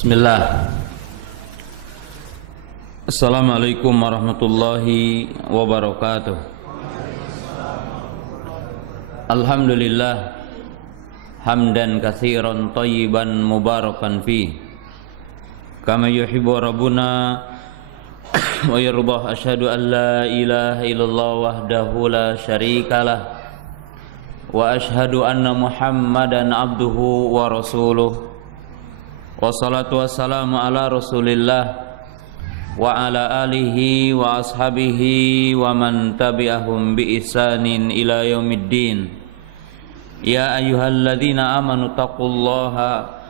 Bismillah. Assalamualaikum warahmatullahi wabarakatuh. Alhamdulillah hamdan katsiran thayyiban mubarakan fi kama yuhibbu rabbuna wa yardah. Asyhadu an la ilaha illallah wahdahu la syarikalah wa asyhadu anna Muhammadan abduhu wa rasuluh. Wassalatu wassalamu ala rasulillah wa ala alihi wa ashabihi wa man tabi'ahum bi ihsanin ila yaumiddin. Ya ayyuhalladzina amanu taqullaha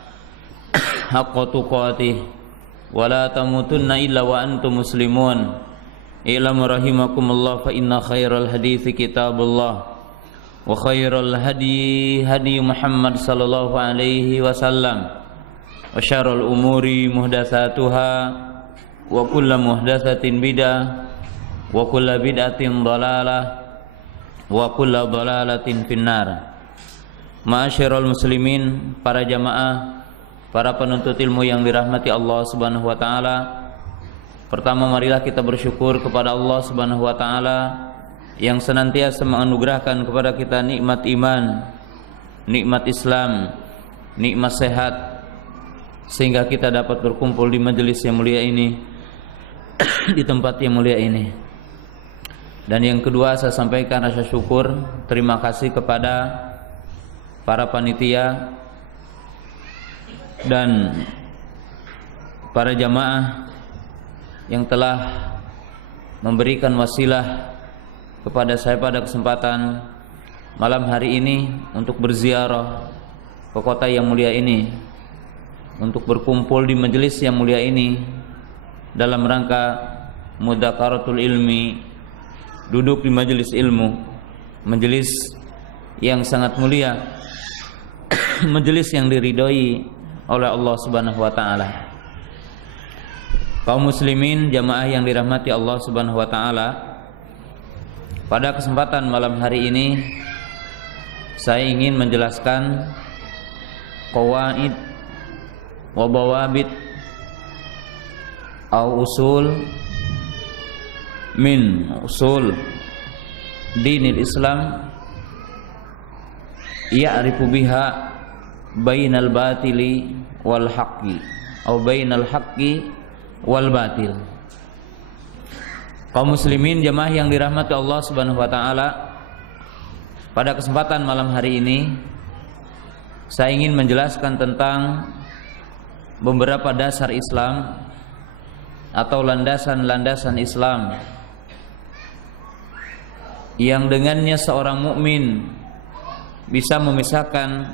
haqqa tuqatih wa la tamutunna illa wa antum muslimun. I'lamu rahimakumullah fa inna khairal hadithi kitabullah wa khairal hadi hadi Muhammad sallallahu alaihi wasallam. Wa syarrul umuri muhdatsatuha wa kullu muhdatsatin bid'ah wa kullu bid'atin dhalalah wa kullu dhalalatin finnar. Ma'asyiral muslimin, para jamaah, para penuntut ilmu yang dirahmati Allah Subhanahu wa taala. Pertama, marilah kita bersyukur kepada Allah Subhanahu wa taala yang senantiasa menganugerahkan kepada kita nikmat iman, nikmat Islam, nikmat sehat, sehingga kita dapat berkumpul di majelis yang mulia ini, di tempat yang mulia ini. Dan yang kedua, saya sampaikan rasa syukur, terima kasih kepada para panitia dan para jamaah yang telah memberikan wasilah kepada saya pada kesempatan malam hari ini untuk berziarah ke kota yang mulia ini, untuk berkumpul di majelis yang mulia ini dalam rangka mudzakkaratul ilmi, duduk di majelis ilmu, majelis yang sangat mulia, majelis yang diridhoi oleh Allah Subhanahu wa taala. Kaum muslimin, jamaah yang dirahmati Allah Subhanahu wa taala, pada kesempatan malam hari ini saya ingin menjelaskan qawaid wa bawabit au usul min usul dinil Islam ya'rifu biha bainal batili wal haqqi au bainal haqqi wal batil. Kaum muslimin, jamaah yang dirahmati Allah Subhanahu wa taala, pada kesempatan malam hari ini saya ingin menjelaskan tentang beberapa dasar Islam atau landasan-landasan Islam yang dengannya seorang mukmin bisa memisahkan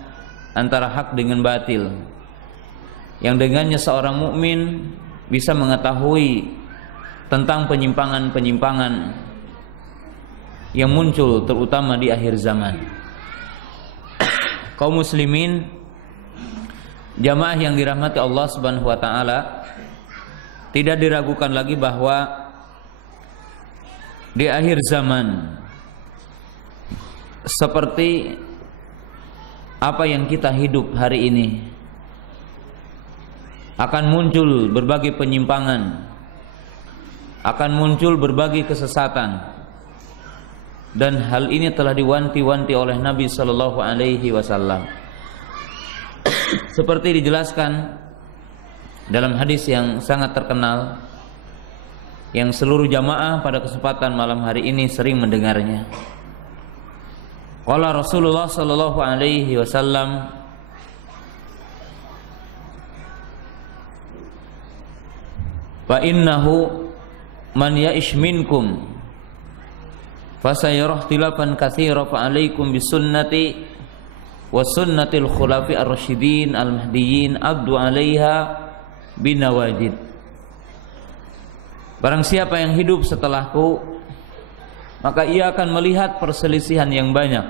antara hak dengan batil, yang dengannya seorang mukmin bisa mengetahui tentang penyimpangan-penyimpangan yang muncul terutama di akhir zaman. Kaum muslimin, jamaah yang dirahmati Allah Subhanahu wa taala, tidak diragukan lagi bahwa di akhir zaman seperti apa yang kita hidup hari ini akan muncul berbagai penyimpangan, akan muncul berbagai kesesatan, dan hal ini telah diwanti-wanti oleh Nabi sallallahu alaihi wasallam. Seperti dijelaskan dalam hadis yang sangat terkenal yang seluruh jamaah pada kesempatan malam hari ini sering mendengarnya. Qala Rasulullah sallallahu alaihi wasallam, fa innahu man ya'ish minkum fasayara ikhtilafan katsira fa alaikum bisunnati wa sunnatil khulafi ar-rasyidin al-mahdiyyin abdu 'alaiha binawajid. Barang siapa yang hidup setelahku, maka ia akan melihat perselisihan yang banyak,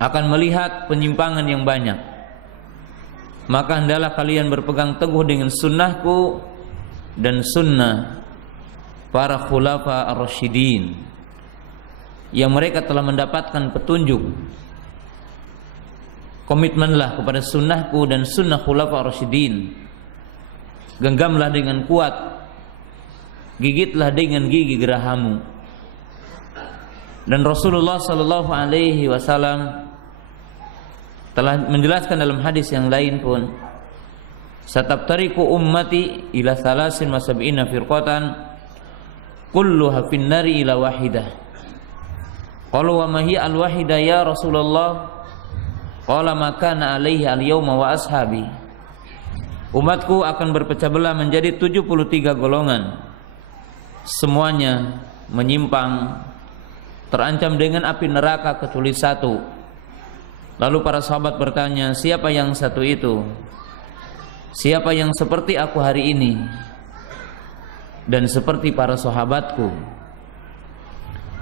akan melihat penyimpangan yang banyak. Maka hendaklah kalian berpegang teguh dengan sunnahku dan sunnah para khulafa ar-rasyidin yang mereka telah mendapatkan petunjuk komitmenlah kepada sunnahku dan sunnah khulafa rasyidin. Genggamlah dengan kuat, gigitlah dengan gigi gerahamu. Dan Rasulullah sallallahu alaihi wasallam telah menjelaskan dalam hadis yang lain pun, satabtariku ummati ila 73 firqatan kulluha finnari ila wahidah. Qalu wa ma hiya al-wahidah ya Rasulullah? Qala ma kana alaihi al-yawma wa ashabi. Umatku akan berpecah belah menjadi 73 golongan. Semuanya menyimpang, terancam dengan api neraka kecuali satu. Lalu para sahabat bertanya, siapa yang satu itu? Siapa yang seperti aku hari ini dan seperti para sahabatku?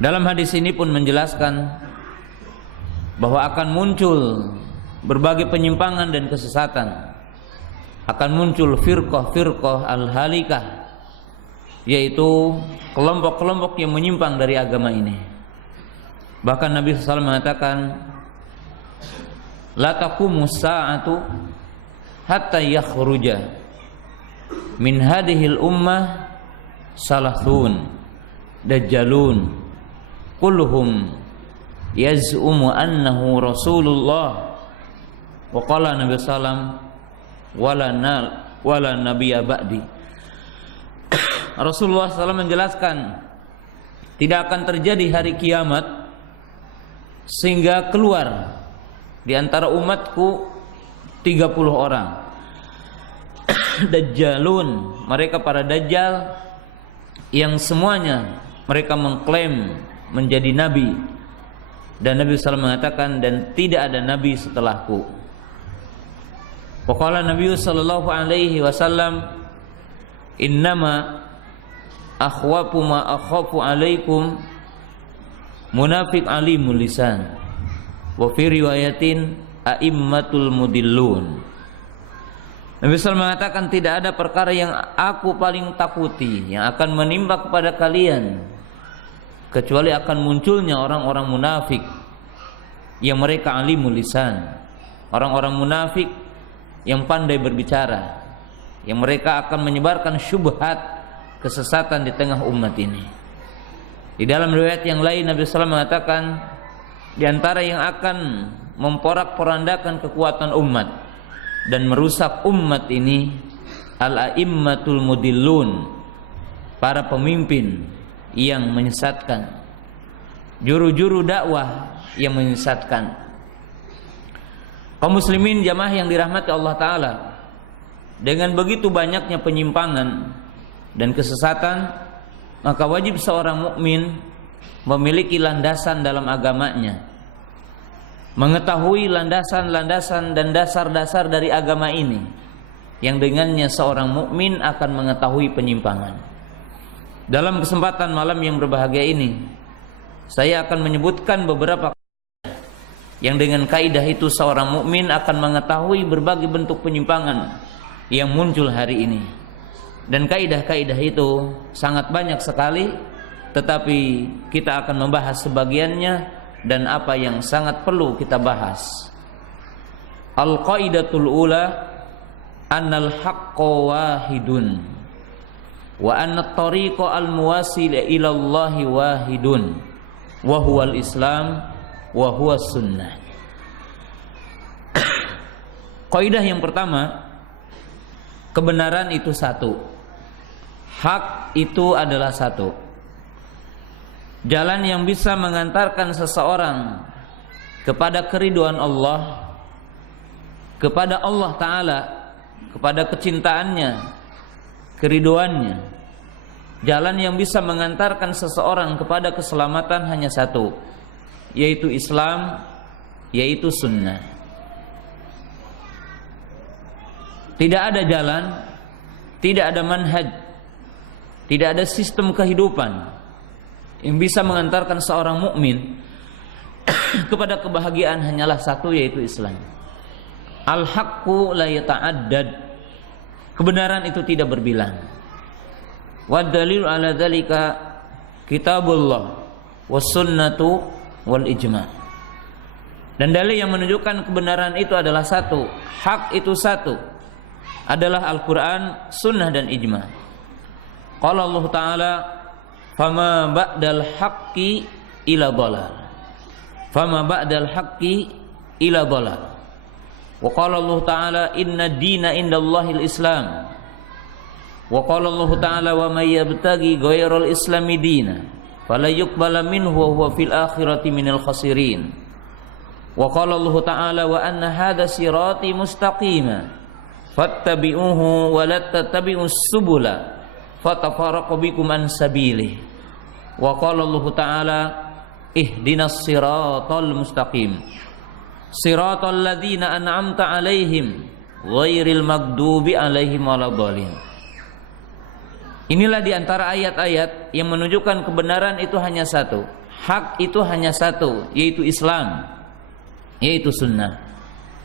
Dalam hadis ini pun menjelaskan bahwa akan muncul berbagai penyimpangan dan kesesatan. Akan muncul firqah-firqah al-halikah, yaitu kelompok-kelompok yang menyimpang dari agama ini. Bahkan Nabi SAW mengatakan, la taqumu sa'atu hatta yakhruja min hadhil ummah salasun dajjalun kulluhum yaz'umu annahu rasulullah. Wa qala Nabi SAW, wala nabiyya ba'di. Rasulullah SAW menjelaskan, tidak akan terjadi hari kiamat sehingga keluar di antara umatku 30 orang dajjalun, mereka para dajjal yang semuanya mereka mengklaim menjadi nabi. Dan Nabi SAW mengatakan, dan tidak ada nabi setelahku. Waqala Nabi sallallahu alaihi wasallam, innama akhwafu ma akhafu alaikum munafiq alimul lisan wa fi riwayatin a'immatul mudillun. Nabi SAW mengatakan, tidak ada perkara yang aku paling takuti yang akan menimpa kepada kalian kecuali akan munculnya orang-orang munafik yang mereka alimul lisan, orang-orang munafik yang pandai berbicara, yang mereka akan menyebarkan syubhat, kesesatan di tengah umat ini. Di dalam riwayat yang lain Nabi SAW mengatakan, di antara yang akan memporak-porandakan kekuatan umat dan merusak umat ini, al-a'immatul mudillun, para pemimpin yang menyesatkan, juru-juru dakwah yang menyesatkan. Kaum muslimin jamaah yang dirahmati Allah Ta'ala, dengan begitu banyaknya penyimpangan dan kesesatan, maka wajib seorang mukmin memiliki landasan dalam agamanya, mengetahui landasan-landasan dan dasar-dasar dari agama ini, yang dengannya seorang mukmin akan mengetahui penyimpangan. Dalam kesempatan malam yang berbahagia ini, saya akan menyebutkan beberapa yang dengan kaidah itu seorang mukmin akan mengetahui berbagai bentuk penyimpangan yang muncul hari ini. Dan kaidah-kaidah itu sangat banyak sekali, tetapi kita akan membahas sebagiannya dan apa yang sangat perlu kita bahas. Al-qaidatul ula annal haqqa wahidun wa anna at-tariqa al-muwasil ila Allah wahidun wa huwal Islam wa huwa sunnah. Kaidah yang pertama, kebenaran itu satu, hak itu adalah satu. Jalan yang bisa mengantarkan seseorang kepada keridhaan Allah, kepada Allah Ta'ala, kepada kecintaannya, keridhaannya, jalan yang bisa mengantarkan seseorang kepada keselamatan hanya satu, yaitu Islam, yaitu sunnah. Tidak ada jalan, tidak ada manhaj, tidak ada sistem kehidupan yang bisa mengantarkan seorang mukmin kepada kebahagiaan hanyalah satu, yaitu Islam. Al-haqqu la yata'addad, kebenaran itu tidak berbilang. Wa dalilu ala dzalika kitabullah was sunnatu wal ijma'. Dan dalil yang menunjukkan kebenaran itu adalah satu, hak itu satu, adalah Al-Quran, Sunnah dan Ijma. Qala Allah Ta'ala, fama ba'dal haqqi ila dhalal. Fama ba'dal haqqi ila dhalal. Wa qala Allah Ta'ala, inna dina indallahil Islam. Wa qala Allah Ta'ala, wa may yabtaghi ghairal islami dina fala yuqbala minhu wa huwa fil akhirati minal khasirin. Wa qala Allah Ta'ala, wa anna hadha sirati mustaqima fattabi'uhu wa la tattabi'us subula fatafarraqu bikum an sabilihi. Wa qala Allah Ta'ala, ihdinas siratal mustaqim siratal ladzina an'amta 'alaihim ghairil maghdubi 'alaihim waladdallin. Inilah diantara ayat-ayat yang menunjukkan kebenaran itu hanya satu, hak itu hanya satu, yaitu Islam, yaitu sunnah.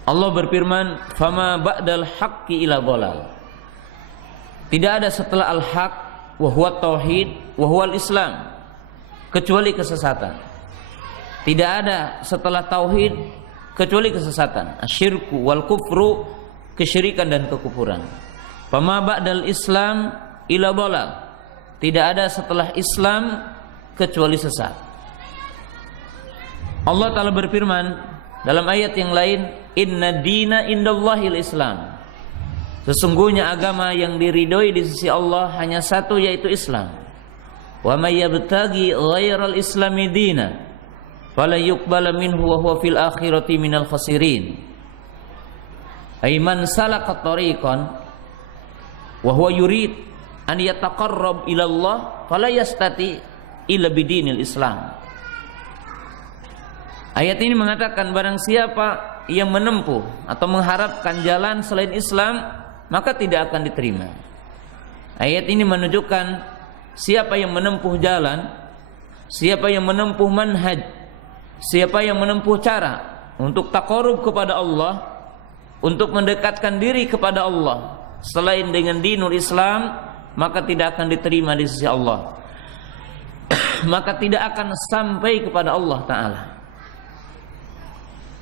Allah berfirman, fama ba'dal haqqi ila dhalal. Tidak ada setelah al-haq wa huwa tauhid wa huwa al-islam kecuali kesesatan. Tidak ada setelah tauhid kecuali kesesatan, asyirku wal kufru, kesyirikan dan kekufuran. Fama ba'dal islam ila dhalal. Tidak ada setelah Islam kecuali sesat. Allah Ta'ala berfirman dalam ayat yang lain, inna dina indallahil Islam. Sesungguhnya agama yang diridhoi di sisi Allah hanya satu, yaitu Islam. Wa may yabtaghi ghairal islami dina fala yuqbala minhu wa huwa fil akhirati minal khasirin. Ay man salaka tariqan wa huwa yurid an yataqarrab ila Allah fala yastati illa bidinil Islam. Ayat ini mengatakan barang siapa yang menempuh atau mengharapkan jalan selain Islam, maka tidak akan diterima. Ayat ini menunjukkan siapa yang menempuh jalan, siapa yang menempuh manhaj, siapa yang menempuh cara untuk taqarrub kepada Allah, untuk mendekatkan diri kepada Allah selain dengan dinul Islam, maka tidak akan diterima di sisi Allah. Maka tidak akan sampai kepada Allah Ta'ala.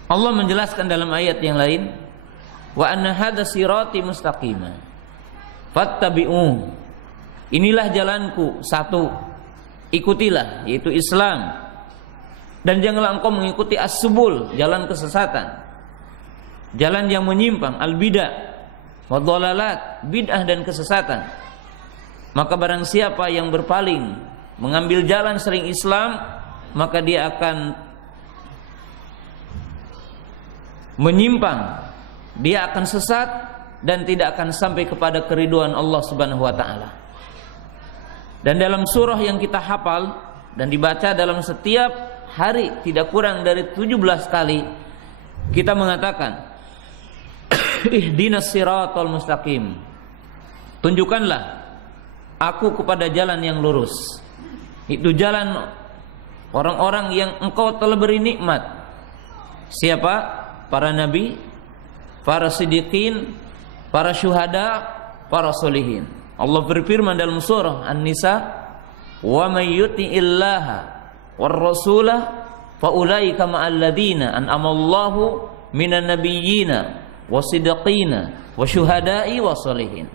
Allah menjelaskan dalam ayat yang lain, wa anna hadza sirati mustaqima fattabi'u. Inilah jalanku, satu, ikutilah, yaitu Islam. Dan janganlah engkau mengikuti as-subul, jalan kesesatan, jalan yang menyimpang, al-bidah wa dhalalat, bid'ah dan kesesatan. Maka barang siapa yang berpaling mengambil jalan selain Islam, maka dia akan menyimpang, dia akan sesat dan tidak akan sampai kepada keriduan Allah Subhanahu wa taala. Dan dalam surah yang kita hafal dan dibaca dalam setiap hari tidak kurang dari 17 kali, kita mengatakan ihdinas siratal mustaqim. Tunjukkanlah aku kepada jalan yang lurus. Itu jalan orang-orang yang engkau telah beri nikmat. Siapa? Para nabi, para siddiqin, para syuhada, para solihin. Allah berfirman dalam surah An-Nisa, wa may yuti'illaha war rasulah fa ulaika ma'al ladzina an'amallahu minan nabiyyina wasiddiqina wasyuhada'i wasolihin.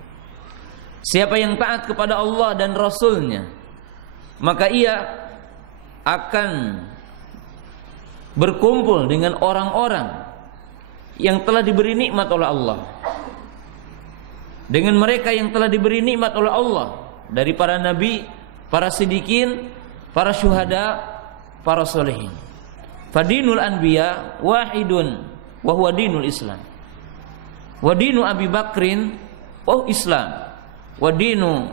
Siapa yang taat kepada Allah dan Rasulnya, maka ia akan berkumpul dengan orang-orang yang telah diberi nikmat oleh Allah, dengan mereka yang telah diberi nikmat oleh Allah dari para nabi, para siddiqin, para syuhada, para solihin. Fadinul anbiya wahidun wa huwa dinul Islam. Wa dinu Abi Bakrin wa Islam. Wa dinu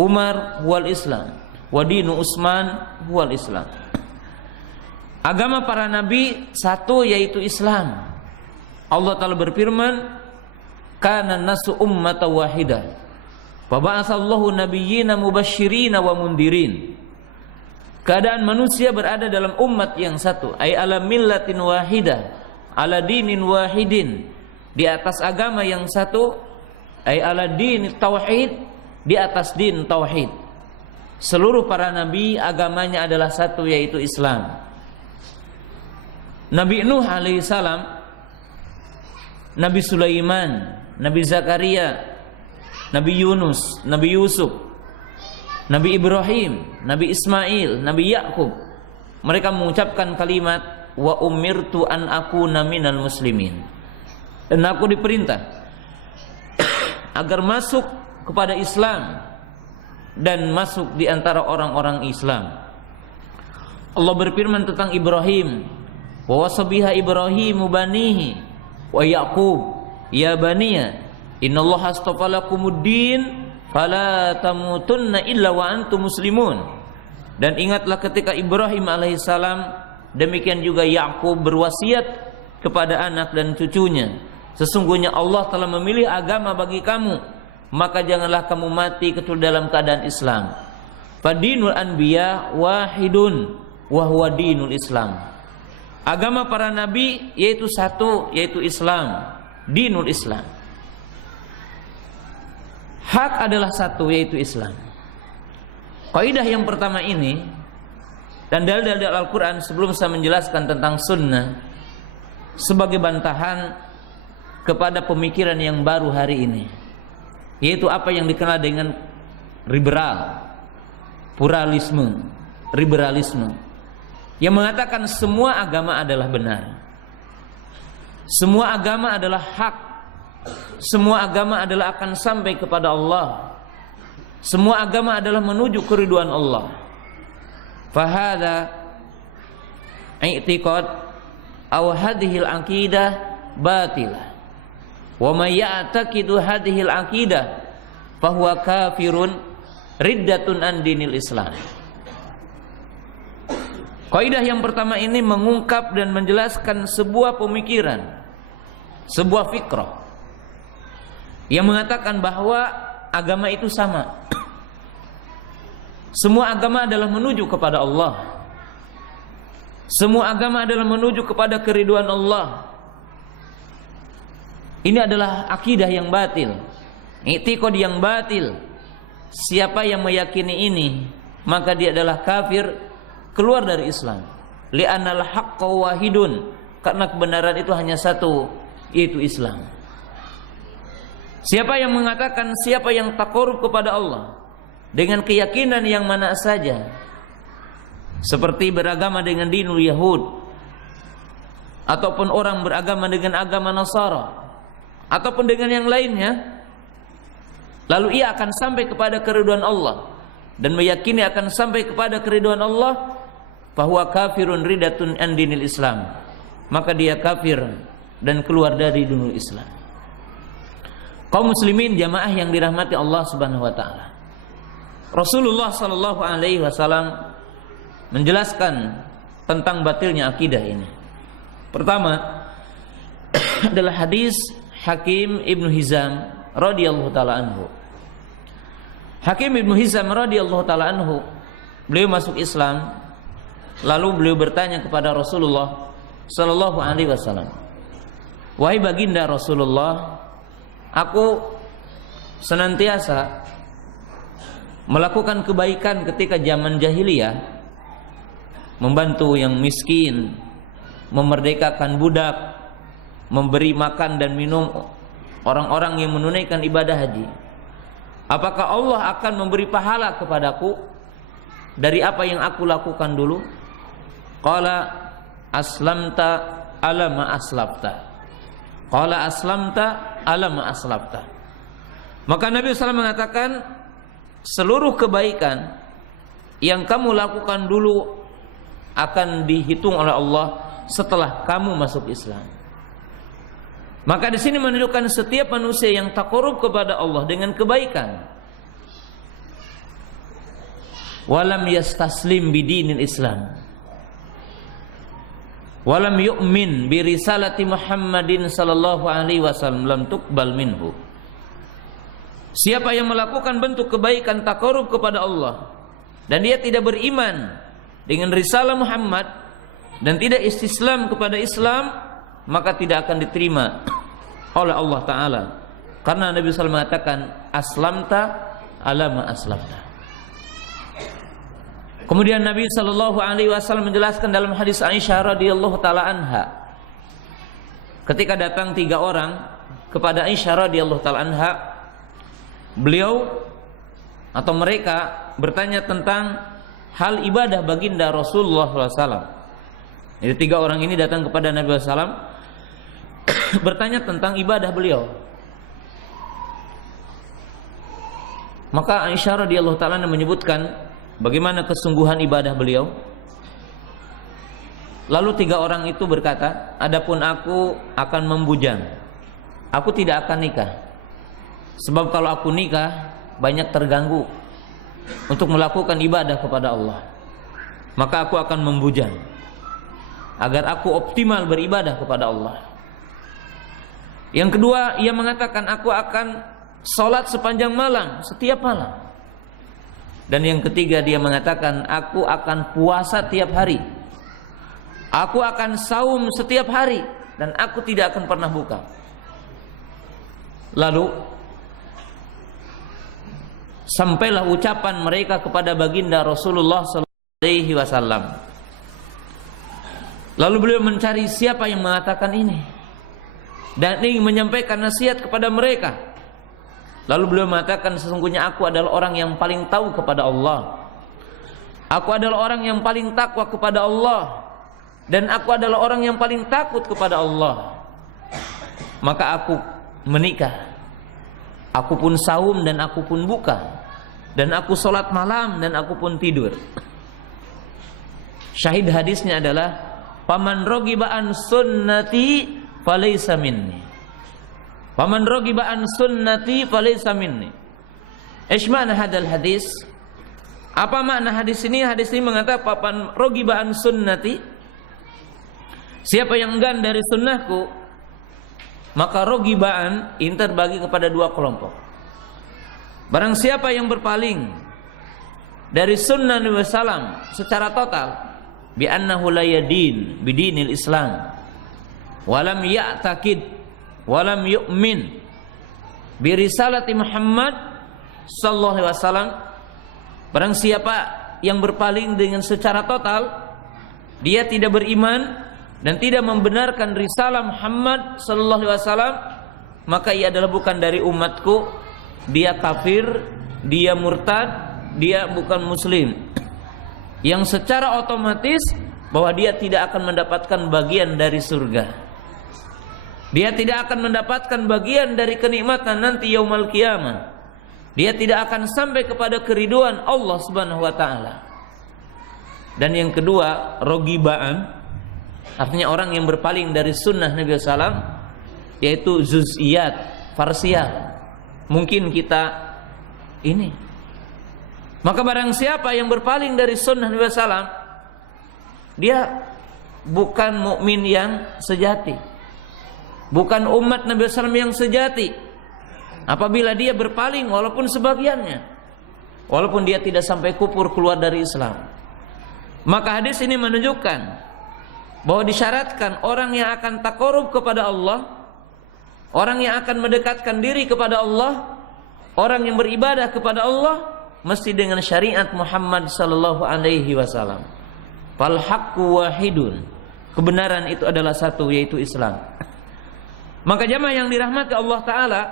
Umar huwal Islam. Wa dinu Utsman huwal Islam. Agama para nabi satu, yaitu Islam. Allah Ta'ala berfirman, kana nasu ummata wahidah fa ba'atsallahu nabiyyina mubasysyirina wa mundirin. Keadaan manusia berada dalam umat yang satu, ay ala millatin wahidah, ala dinin wahidin, di atas agama yang satu, ay ala din tauhid, di atas din tauhid. Seluruh para nabi agamanya adalah satu, yaitu Islam. Nabi Nuh alaihissalam, Nabi Sulaiman, Nabi Zakaria, Nabi Yunus, Nabi Yusuf, Nabi Ibrahim, Nabi Ismail, Nabi Yakub, mereka mengucapkan kalimat wa umirtu an akuna minal muslimin, dan aku diperintah agar masuk kepada Islam dan masuk di antara orang-orang Islam. Allah berfirman tentang Ibrahim, wa wasabiha Ibrahimu banihi wa Yaqub ya baniya innallaha astafa lakumuddin fala tamutunna illa wa antum muslimun. Dan ingatlah ketika Ibrahim alaihissalam, demikian juga Yaqub berwasiat kepada anak dan cucunya, sesungguhnya Allah telah memilih agama bagi kamu, maka janganlah kamu mati kecuali dalam keadaan Islam. Fadinul anbiya wahidun wa huwa dinul Islam. Agama para nabi yaitu satu, yaitu Islam, dinul Islam. Hak adalah satu, yaitu Islam. Kaidah yang pertama ini dan dalil-dalil Al-Quran sebelum saya menjelaskan tentang sunnah sebagai bantahan kepada pemikiran yang baru hari ini, yaitu apa yang dikenal dengan liberalisme, yang mengatakan semua agama adalah benar, semua agama adalah hak, semua agama adalah akan sampai kepada Allah, semua agama adalah menuju keridhaan Allah. Fahadha i'tiqad aw hadhil aqidah batilah, wa may ya'taqidu hadhil aqidah fahuwa kafirun riddatun an dinil Islam. Kaidah yang pertama ini mengungkap dan menjelaskan sebuah pemikiran, sebuah fikrah yang mengatakan bahwa agama itu sama. Semua agama adalah menuju kepada Allah. Semua agama adalah menuju kepada keridhaan Allah. Ini adalah akidah yang batil, i'tiqad yang batil. Siapa yang meyakini ini, maka dia adalah kafir, keluar dari Islam. Li'annal haqqa wahidun, karena kebenaran itu hanya satu, yaitu Islam. Siapa yang mengatakan, siapa yang takarub kepada Allah dengan keyakinan yang mana saja, seperti beragama dengan dinul Yahud, ataupun orang beragama dengan agama Nasara, ataupun dengan yang lainnya, lalu ia akan sampai kepada keridhaan Allah dan meyakini akan sampai kepada keridhaan Allah, bahwa kafirun riddatun an dinil Islam, maka dia kafir dan keluar dari dinul Islam. Kaum muslimin jamaah yang dirahmati Allah Subhanahu wa taala, Rasulullah sallallahu alaihi wasallam menjelaskan tentang batilnya akidah ini. Pertama adalah hadis Hakim Ibnu Hizam radhiyallahu taala anhu. Hakim Ibnu Hizam radhiyallahu taala anhu, beliau masuk Islam, lalu beliau bertanya kepada Rasulullah sallallahu alaihi wasallam, "Wahai baginda Rasulullah, aku senantiasa melakukan kebaikan ketika zaman jahiliyah, membantu yang miskin, memerdekakan budak, memberi makan dan minum orang-orang yang menunaikan ibadah haji. Apakah Allah akan memberi pahala kepadaku dari apa yang aku lakukan dulu?" Qala aslamta ala ma aslafta. Qala aslamta ala ma aslafta. Maka Nabi SAW mengatakan, seluruh kebaikan yang kamu lakukan dulu akan dihitung oleh Allah setelah kamu masuk Islam. Maka di sini menunjukkan setiap manusia yang takarub kepada Allah dengan kebaikan, walam yastaslim bidinil Islam, walam yu'min bi risalati Muhammadin sallallahu alaihi wasallam, lam tuqbal minhu. Siapa yang melakukan bentuk kebaikan takarub kepada Allah dan dia tidak beriman dengan risalah Muhammad dan tidak istislam kepada Islam, maka tidak akan diterima oleh Allah Ta'ala. Karena Nabi SAW mengatakan, aslamta ala ma aslafta. Kemudian Nabi sallallahu alaihi wasallam menjelaskan dalam hadis Aisyah radhiyallahu taala anha, ketika datang 3 orang kepada Aisyah radhiyallahu taala anha, beliau atau mereka bertanya tentang hal ibadah baginda Rasulullah SAW. Jadi 3 orang ini datang kepada Nabi SAW bertanya tentang ibadah beliau. Maka Aisyah radhiyallahu taala menyebutkan bagaimana kesungguhan ibadah beliau. Lalu 3 orang itu berkata, adapun aku akan membujang, aku tidak akan nikah. Sebab kalau aku nikah banyak terganggu untuk melakukan ibadah kepada Allah. Maka aku akan membujang agar aku optimal beribadah kepada Allah. Yang kedua, ia mengatakan aku akan sholat sepanjang malam, setiap malam. Dan yang ketiga, dia mengatakan aku akan puasa tiap hari, aku akan saum setiap hari, dan aku tidak akan pernah buka. Lalu sampailah ucapan mereka kepada baginda Rasulullah SAW. Lalu beliau mencari siapa yang mengatakan ini dan ingin menyampaikan nasihat kepada mereka. Lalu beliau mengatakan, sesungguhnya aku adalah orang yang paling tahu kepada Allah, aku adalah orang yang paling takwa kepada Allah, dan aku adalah orang yang paling takut kepada Allah. Maka aku menikah, aku pun saum dan aku pun buka, dan aku sholat malam dan aku pun tidur. Syahid hadisnya adalah paman rogiba an sunnati falaysa minni. Paman rogiba an sunnati falaysa minni. Ishma'na hadal hadis. Apa makna hadis ini? Hadis ini mengatakan paman rogiba an sunnati, siapa yang enggan dari sunnahku, maka rogibaan ini terbagi kepada 2 kelompok. Barang siapa yang berpaling dari sunnah Nabi sallam secara total, bi annahu la yadin bidinil Islam walam ya'taqid walam yu'min bi risalati Muhammad sallallahu alaihi wasallam, barang siapa yang berpaling dengan secara total, dia tidak beriman dan tidak membenarkan risalah Muhammad sallallahu alaihi wasallam, maka ia adalah bukan dari umatku, dia kafir, dia murtad, dia bukan muslim, yang secara otomatis bahwa dia tidak akan mendapatkan bagian dari surga. Dia tidak akan mendapatkan bagian dari kenikmatan nanti yaumul qiyamah. Dia tidak akan sampai kepada keriduan Allah Subhanahu wa taala. Dan yang kedua, rogibaan, artinya orang yang berpaling dari sunnah Nabi sallam, yaitu juz'iyat, parsial. Mungkin kita ini. Maka barang siapa yang berpaling dari sunnah Nabi sallam, dia bukan mukmin yang sejati, bukan umat Nabi SAW yang sejati. Apabila dia berpaling walaupun sebagiannya, walaupun dia tidak sampai kufur keluar dari Islam. Maka hadis ini menunjukkan bahwa disyaratkan orang yang akan taqarrub kepada Allah, orang yang akan mendekatkan diri kepada Allah, orang yang beribadah kepada Allah, mesti dengan syariat Muhammad sallallahu alaihi wasallam. Fal haqqu wahidun. Kebenaran itu adalah satu, yaitu Islam. Maka jamaah yang dirahmati Allah Ta'ala,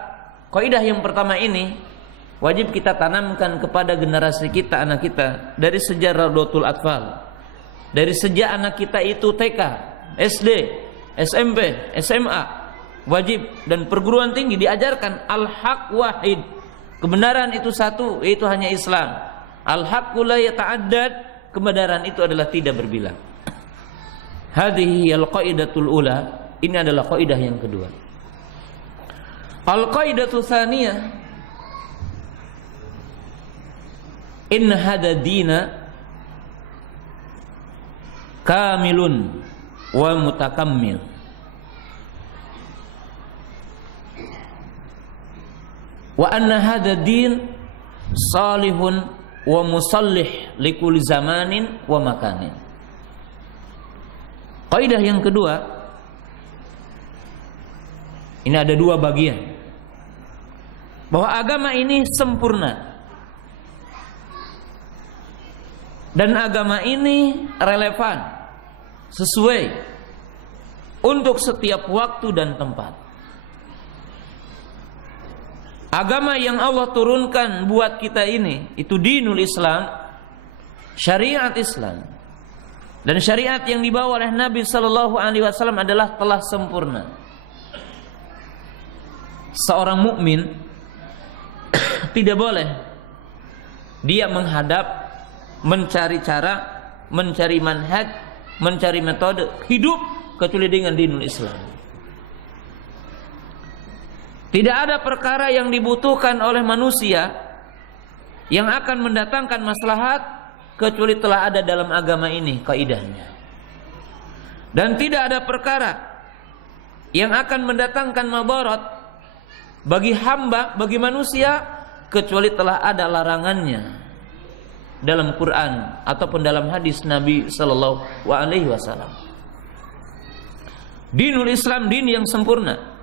kaidah yang pertama ini wajib kita tanamkan kepada generasi kita, anak kita, dari sejak Raudatul Atfal, dari sejak anak kita itu TK, SD, SMP, SMA, wajib, dan perguruan tinggi diajarkan al-haq wahid, kebenaran itu satu, yaitu hanya Islam. Al-haqqu la yata'addad, kebenaran itu adalah tidak berbilang. Hadhihi al-qaidatul ula, ini adalah kaidah yang kedua. Al-qaidatu tsaniyah, inna hadha dina kamilun wa mutakammil. Wa anna hadha din salihun wa musallih likulli zamanin wa makanin. Kaidah yang kedua, ini ada 2 bagian, bahwa agama ini sempurna. Dan agama ini relevan, sesuai untuk setiap waktu dan tempat. Agama yang Allah turunkan buat kita ini, itu dinul Islam, syariat Islam. Dan syariat yang dibawa oleh Nabi Sallallahu Alaihi Wasallam adalah telah sempurna. Seorang mukmin tidak boleh dia menghadap, mencari cara, mencari manhaj, mencari metode hidup kecuali dengan dinul Islam. Tidak ada perkara yang dibutuhkan oleh manusia yang akan mendatangkan maslahat kecuali telah ada dalam agama ini kaidahnya. Dan tidak ada perkara yang akan mendatangkan madarat bagi hamba, bagi manusia kecuali telah ada larangannya dalam Quran ataupun dalam hadis Nabi Sallallahu Alaihi Wasallam. Dinul Islam din yang sempurna.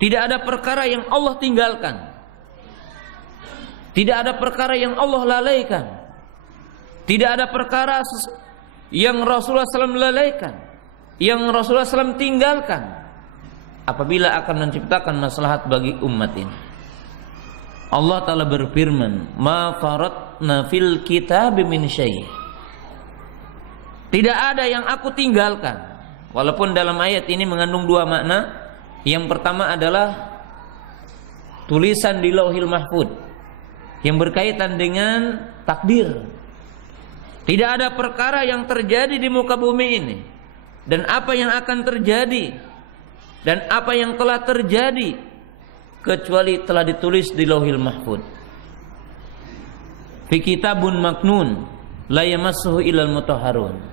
Tidak ada perkara yang Allah tinggalkan. Tidak ada perkara yang Allah lalaikan. Tidak ada perkara yang Rasulullah SAW lalaikan, yang Rasulullah SAW tinggalkan apabila akan menciptakan maslahat bagi umat ini. Allah Ta'ala berfirman, ma faratna fil kitab min syai'. Tidak ada yang aku tinggalkan. Walaupun dalam ayat ini mengandung dua makna. Yang pertama adalah tulisan di Lauhil Mahfuz yang berkaitan dengan takdir. Tidak ada perkara yang terjadi di muka bumi ini, dan apa yang akan terjadi dan apa yang telah terjadi kecuali telah ditulis di Lauhil Mahfuz. Fi kitabun maknun la yamassuhu illal mutahharun.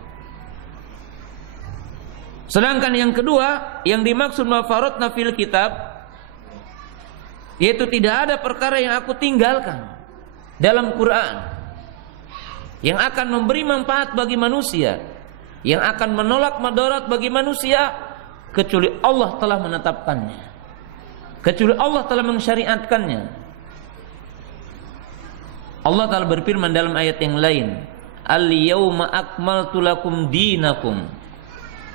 Sedangkan yang kedua yang dimaksud mafaratna fil kitab, yaitu tidak ada perkara yang aku tinggalkan dalam Quran yang akan memberi manfaat bagi manusia, yang akan menolak madarat bagi manusia kecuali Allah telah menetapkannya, kecuali Allah telah mensyariatkannya. Allah Ta'ala berfirman dalam ayat yang lain, al-yawma akmaltu lakum dinakum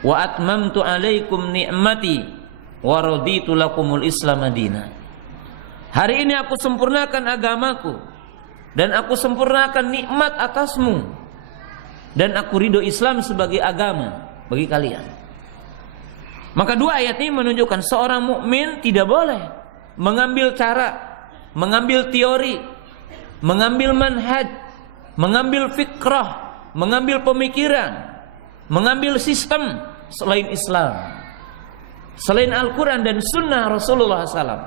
wa atmamtu alaikum ni'mati wa raditu lakumul Islam madina. Hari ini aku sempurnakan agamaku dan aku sempurnakan nikmat atasmu dan aku ridho Islam sebagai agama bagi kalian. Maka dua ayat ini menunjukkan seorang mukmin tidak boleh mengambil cara, mengambil teori, mengambil manhaj, mengambil fikrah, mengambil pemikiran, mengambil sistem selain Islam, selain Al-Quran dan Sunnah Rasulullah SAW.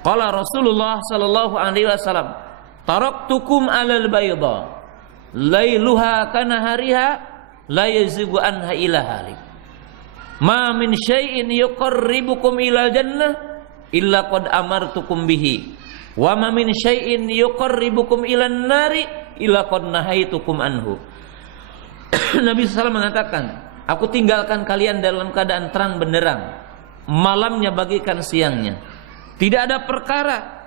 Qala Rasulullah Sallallahu Alaihi Wasallam, taraktukum alal bayda, lailuha kanahariha, la yazigu anha ila halik. Ma min syai'in yuqarribukum ila jannah illa qad amartukum bihi, wa ma min syai'in yuqarribukum ila nari illa qad nahaitukum anhu. Nabi SAW mengatakan, aku tinggalkan kalian dalam keadaan terang benderang, malamnya bagikan siangnya. Tidak ada perkara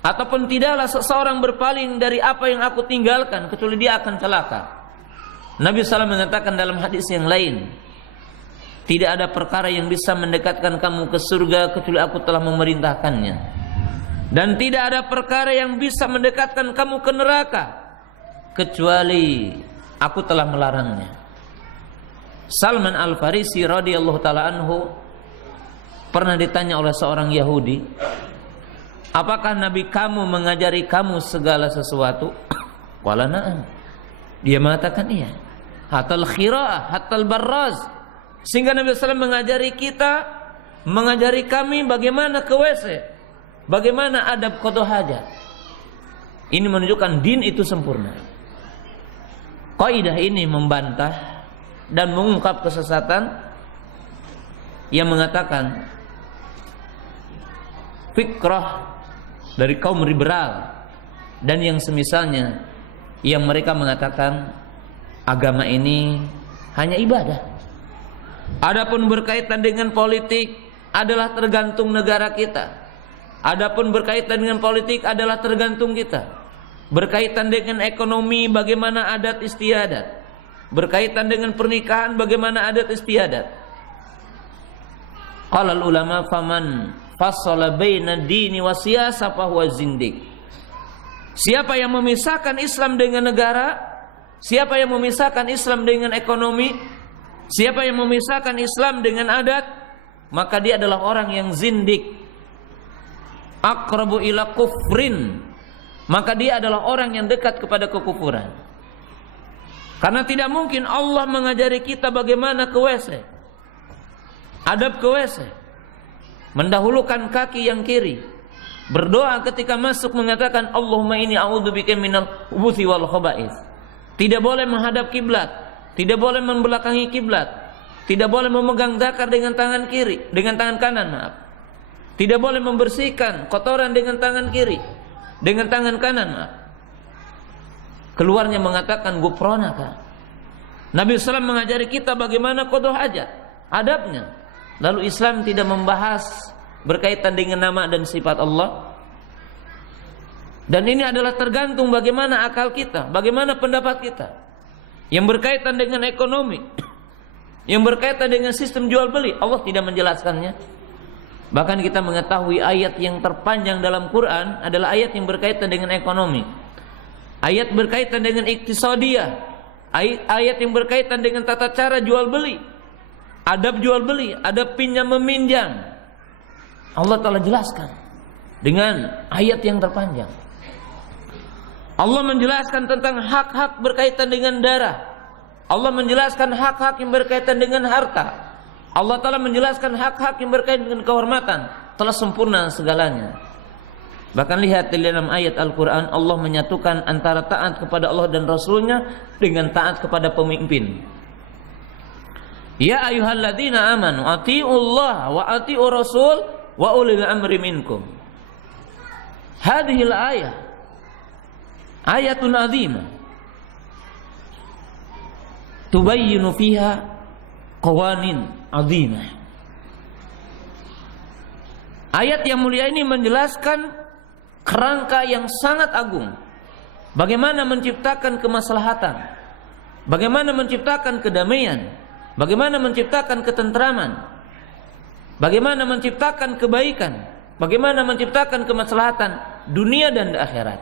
ataupun tidaklah seseorang berpaling dari apa yang aku tinggalkan kecuali dia akan celaka. Nabi SAW mengatakan dalam hadis yang lain, tidak ada perkara yang bisa mendekatkan kamu ke surga kecuali aku telah memerintahkannya, dan tidak ada perkara yang bisa mendekatkan kamu ke neraka kecuali aku telah melarangnya. Salman Al-Farisi radhiyallahu taala anhu pernah ditanya oleh seorang Yahudi, apakah Nabi kamu mengajari kamu segala sesuatu? Qala na'am. Dia mengatakan iya. Hatal khira'ah, hatal barraz. Sehingga Nabi SAW mengajari kita, mengajari kami bagaimana ke WC, bagaimana adab qada hajat. Ini menunjukkan din itu sempurna. Kaidah ini membantah dan mengungkap kesesatan yang mengatakan fikrah dari kaum liberal dan yang semisalnya, yang mereka mengatakan agama ini hanya ibadah. Adapun berkaitan dengan politik adalah tergantung negara kita. Adapun berkaitan dengan politik adalah tergantung kita. Berkaitan dengan ekonomi, bagaimana adat istiadat. Berkaitan dengan pernikahan, bagaimana adat istiadat. Qala ulama faman fassala baina dini wa siyasa fa huwa zindiq. Siapa yang memisahkan Islam dengan negara, siapa yang memisahkan Islam dengan ekonomi, siapa yang memisahkan Islam dengan adat, maka dia adalah orang yang zindik. Aqrabu ila kufrin, maka dia adalah orang yang dekat kepada kekufuran. Karena tidak mungkin Allah mengajari kita bagaimana ke WC, adab ke WC, mendahulukan kaki yang kiri, berdoa ketika masuk mengatakan Allahumma inni a'udzubika minal khubuthi wal khaba'ith. Tidak boleh menghadap kiblat, tidak boleh membelakangi kiblat, tidak boleh memegang zakar dengan tangan kiri, dengan tangan kanan, maaf. Tidak boleh membersihkan kotoran dengan tangan kiri, dengan tangan kanan, maaf. Keluarnya mengatakan gufronaka. Nabi SAW mengajari kita bagaimana qada hajat, adabnya. Lalu Islam tidak membahas berkaitan dengan nama dan sifat Allah. Dan ini adalah tergantung bagaimana akal kita, bagaimana pendapat kita. Yang berkaitan dengan ekonomi, yang berkaitan dengan sistem jual beli, Allah tidak menjelaskannya. Bahkan kita mengetahui ayat yang terpanjang dalam Quran adalah ayat yang berkaitan dengan ekonomi. Ayat berkaitan dengan iktisadiyah, ayat yang berkaitan dengan tata cara jual beli, adab jual beli, adab pinjam meminjam. Allah Ta'ala jelaskan dengan ayat yang terpanjang. Allah menjelaskan tentang hak-hak berkaitan dengan darah. Allah menjelaskan hak-hak yang berkaitan dengan harta. Allah Ta'ala menjelaskan hak-hak yang berkaitan dengan kehormatan. Telah sempurna segalanya. Bahkan lihat di dalam ayat Al-Quran, Allah menyatukan antara taat kepada Allah dan Rasulnya dengan taat kepada pemimpin. Ya ayyuhalladzina amanu ati'ullaha wa ati'ur rasul wa ulil amri minkum. Hadhil ayat ayatun azimah tubayyinu fiha qawanin azimah. Ayat yang mulia ini menjelaskan kerangka yang sangat agung. Bagaimana menciptakan kemaslahatan, bagaimana menciptakan kedamaian, bagaimana menciptakan ketentraman, bagaimana menciptakan kebaikan, bagaimana menciptakan kemaslahatan dunia dan akhirat.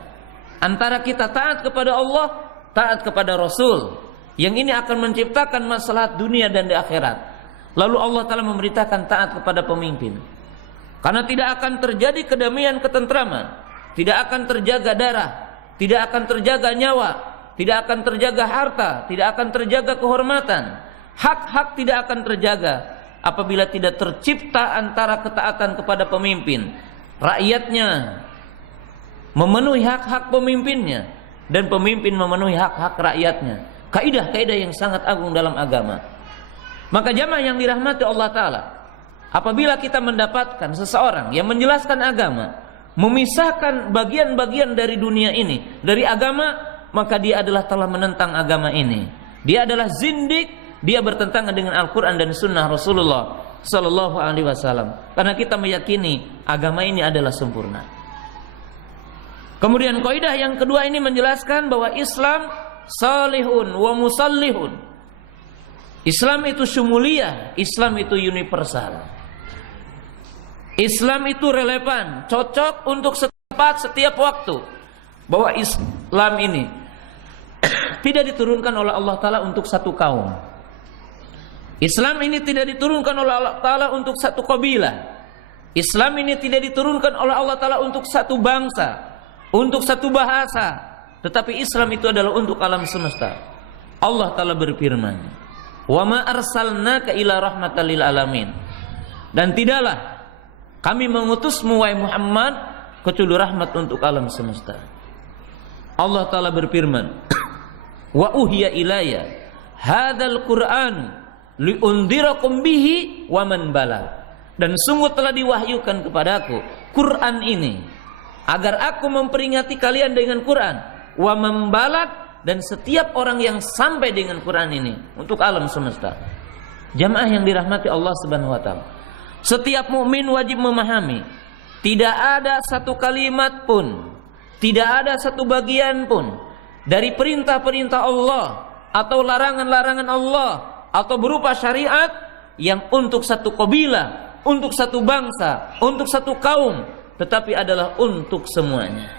Antara kita taat kepada Allah, taat kepada Rasul, yang ini akan menciptakan maslahat dunia dan di akhirat. Lalu Allah Ta'ala memberitakan taat kepada pemimpin. Karena tidak akan terjadi kedamaian ketentraman, tidak akan terjaga darah, tidak akan terjaga nyawa, tidak akan terjaga harta, tidak akan terjaga kehormatan. Hak-hak tidak akan terjaga apabila tidak tercipta antara ketaatan kepada pemimpin, rakyatnya memenuhi hak-hak pemimpinnya, dan pemimpin memenuhi hak-hak rakyatnya. Kaidah-kaidah yang sangat agung dalam agama. Maka jamaah yang dirahmati Allah Ta'ala, apabila kita mendapatkan seseorang yang menjelaskan agama, memisahkan bagian-bagian dari dunia ini dari agama, maka dia adalah telah menentang agama ini. Dia adalah zindik, dia bertentangan dengan Al-Quran dan Sunnah Rasulullah Sallallahu Alaihi Wasallam. Karena kita meyakini agama ini adalah sempurna. Kemudian kaidah yang kedua ini menjelaskan bahwa Islam salihun wa musallihun. Islam itu syumuliyah, Islam itu universal. Islam itu relevan, cocok untuk setiap waktu. Bahwa Islam ini tidak diturunkan oleh Allah Ta'ala untuk satu kaum. Islam ini tidak diturunkan oleh Allah Ta'ala untuk satu kabilah. Islam ini tidak diturunkan oleh Allah Ta'ala untuk satu bangsa, untuk satu bahasa. Tetapi Islam itu adalah untuk alam semesta. Allah Ta'ala berfirman, wa ma arsalnaka ila rahmatan lil alamin. Dan tidaklah kami mengutusmu wahai Muhammad kecuali rahmat untuk alam semesta. Allah Ta'ala berfirman, wa uhiya ilayya hadzal qur'an liundhirakum bihi wa man balagh. Dan sungguh telah diwahyukan kepadaku Quran ini agar aku memperingati kalian dengan Quran, wa man balagh, dan setiap orang yang sampai dengan Quran ini untuk alam semesta. Jamaah yang dirahmati Allah Subhanahu wa Ta'ala, setiap mukmin wajib memahami tidak ada satu kalimat pun, Tidak ada satu bagian pun dari perintah-perintah Allah atau larangan-larangan Allah atau berupa syariat yang untuk satu kabilah, untuk satu bangsa, untuk satu kaum, tetapi adalah untuk semuanya.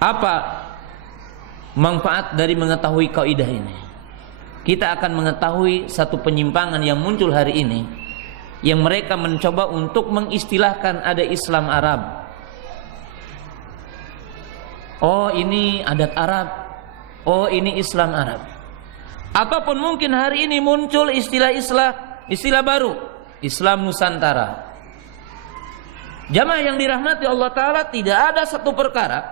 Apa manfaat dari mengetahui kaidah ini? Kita akan mengetahui satu penyimpangan yang muncul hari ini, yang mereka mencoba untuk mengistilahkan ada Islam Arab. Oh, ini adat Arab. Oh, ini Islam Arab. Ataupun mungkin hari ini muncul istilah baru, Islam Nusantara. Jamaah yang dirahmati Allah Ta'ala, tidak ada satu perkara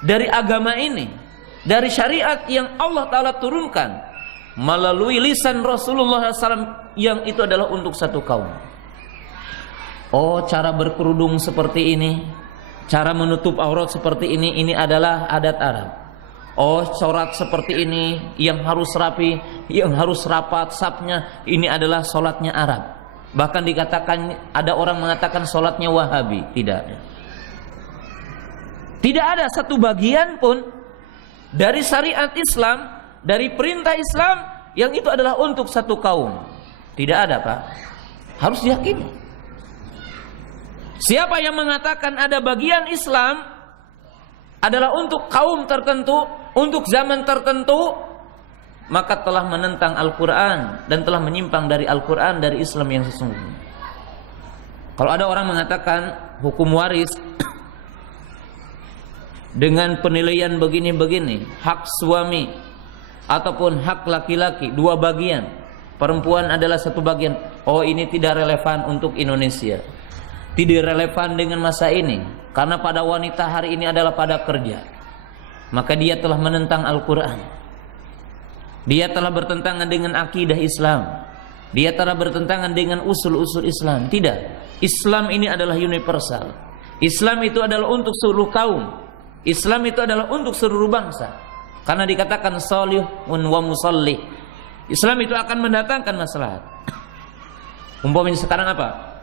dari agama ini, dari syariat yang Allah Ta'ala turunkan melalui lisan Rasulullah SAW yang itu adalah untuk satu kaum. Oh, cara berkerudung seperti ini, cara menutup aurat seperti ini adalah adat Arab. Oh, sholat seperti ini yang harus rapi, yang harus rapat safnya, ini adalah sholatnya Arab. Bahkan dikatakan, ada orang mengatakan sholatnya Wahabi. Tidak ada. Tidak ada satu bagian pun dari syariat Islam, dari perintah Islam yang itu adalah untuk satu kaum. Tidak ada, Pak. Harus diyakini. Siapa yang mengatakan ada bagian Islam adalah untuk kaum tertentu, untuk zaman tertentu, maka telah menentang Al-Quran dan telah menyimpang dari Al-Quran, dari Islam yang sesungguhnya. Kalau ada orang mengatakan hukum waris dengan penilaian begini-begini, hak suami ataupun hak laki-laki dua bagian, perempuan adalah satu bagian, oh ini tidak relevan untuk Indonesia, tidak relevan dengan masa ini, karena pada wanita hari ini adalah pada kerja, maka dia telah menentang Al-Quran. Dia telah bertentangan dengan akidah Islam. Dia telah bertentangan dengan usul-usul Islam. Tidak. Islam ini adalah universal. Islam itu adalah untuk seluruh kaum. Islam itu adalah untuk seluruh bangsa. Karena dikatakan salihun wa musallih. Islam itu akan mendatangkan maslahat. Umpamanya sekarang apa?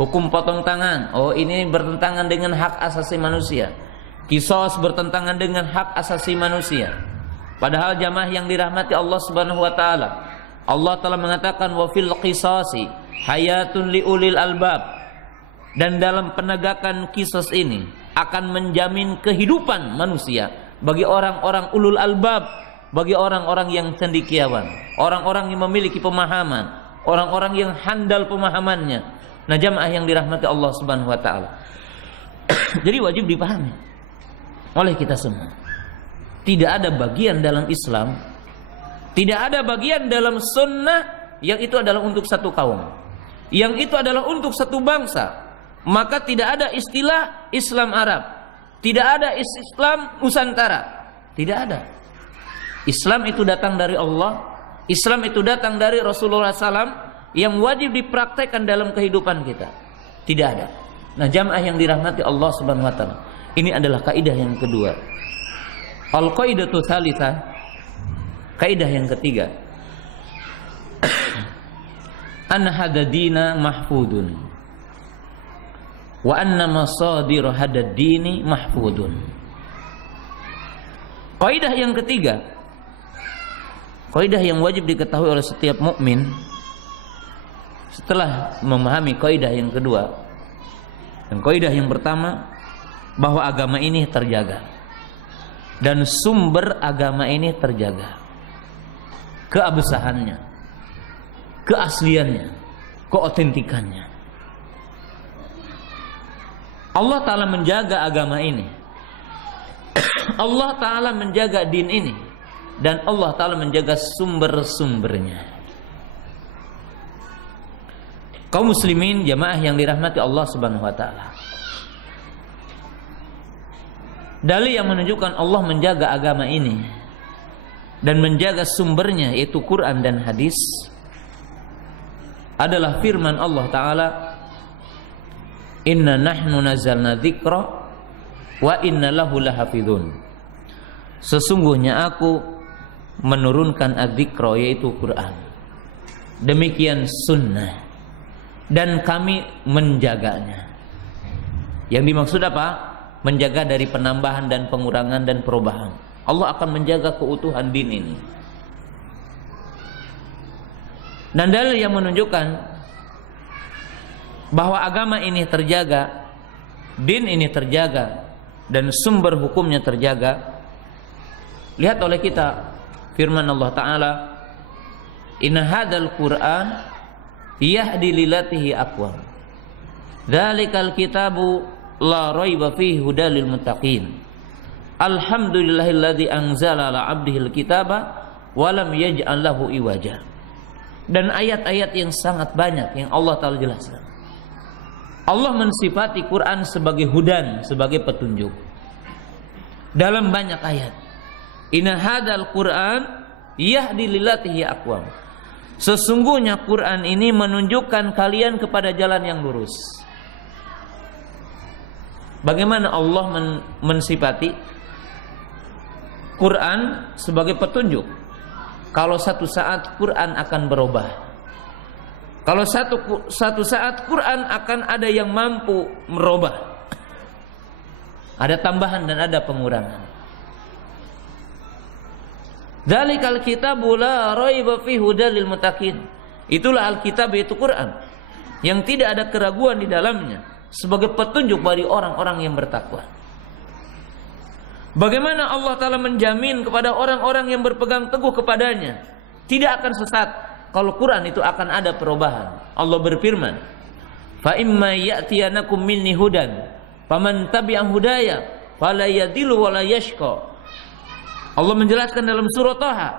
Hukum potong tangan. Oh, ini bertentangan dengan hak asasi manusia. Qisas bertentangan dengan hak asasi manusia. Padahal jamaah yang dirahmati Allah Subhanahu wa taala, Allah telah mengatakan wa fil qisasi hayatun liulil albab. Dan dalam penegakan qisas ini akan menjamin kehidupan manusia bagi orang-orang ulul albab, bagi orang-orang yang cendekiawan, orang-orang yang memiliki pemahaman, orang-orang yang handal pemahamannya. Nah, jamaah yang dirahmati Allah Subhanahu wa taala. Jadi wajib dipahami oleh kita semua. Tidak ada bagian dalam Islam, tidak ada bagian dalam sunnah yang itu adalah untuk satu kaum, yang itu adalah untuk satu bangsa. Maka tidak ada istilah Islam Arab, tidak ada Islam Nusantara, tidak ada. Islam itu datang dari Allah, Islam itu datang dari Rasulullah SAW, yang wajib dipraktekkan dalam kehidupan kita. Tidak ada. Nah, jamaah yang dirahmati Allah Subhanahu wa taala, ini adalah kaidah yang kedua. Al-qaidatu tsalitsah, kaidah yang ketiga. Anna hadad dina mahfudun wa anna masadir hadad dini mahfudun. Kaidah yang ketiga, kaidah yang wajib diketahui oleh setiap mukmin setelah memahami kaidah yang kedua. Dan kaidah yang pertama, bahwa agama ini terjaga dan sumber agama ini terjaga, keabsahannya, keasliannya, keotentikannya. Allah Ta'ala menjaga agama ini, Allah Ta'ala menjaga din ini, dan Allah Ta'ala menjaga sumber-sumbernya. Kaum muslimin jamaah yang dirahmati Allah Subhanahu wa taala, dalil yang menunjukkan Allah menjaga agama ini dan menjaga sumbernya, yaitu Quran dan hadis, adalah firman Allah Ta'ala, inna nahnu nazzalna dzikra wa inna lahu lahafidhun. Sesungguhnya aku menurunkan adzikra, yaitu Quran, demikian sunnah, dan kami menjaganya, Yang dimaksud apa? Menjaga dari penambahan dan pengurangan dan perubahan. Allah akan menjaga keutuhan din ini. Dan dalil yang menunjukkan bahwa agama ini terjaga, din ini terjaga, dan sumber hukumnya terjaga. Lihat oleh kita firman Allah Ta'ala, inna hadzal Qur'an yahdi lillatihi aqwam. Dzalikal kitabu la raiba fihi hudal lil muttaqin. Alhamdulillahilladzi anzala ala 'abdihil kitaba wa lam yaj'al lahu iwaja. Dan ayat-ayat yang sangat banyak yang Allah Ta'ala jelaskan. Allah mensifati Quran sebagai hudan, sebagai petunjuk. Dalam banyak ayat. Inna hadzal Qur'an yahdi lillatihi aqwam. Sesungguhnya Quran ini menunjukkan kalian kepada jalan yang lurus. Bagaimana Allah mensifati Quran sebagai petunjuk? Kalau satu saat Quran akan berubah. Kalau satu saat Quran akan ada yang mampu merubah. Ada tambahan dan ada pengurangan. Dzalikal kitabu la raiba fihi hudal lil muttaqin. Itulah Alkitab, yaitu Quran, yang tidak ada keraguan di dalamnya, sebagai petunjuk bagi orang-orang yang bertakwa. Bagaimana Allah Ta'ala menjamin kepada orang-orang yang berpegang teguh kepadanya tidak akan sesat kalau Quran itu akan ada perubahan. Allah berfirman, fa imma ya'tiyanakum minni hudan faman tabi'a hudaya fala yadhillu wa la yashqa. Allah menjelaskan dalam surah Thaha,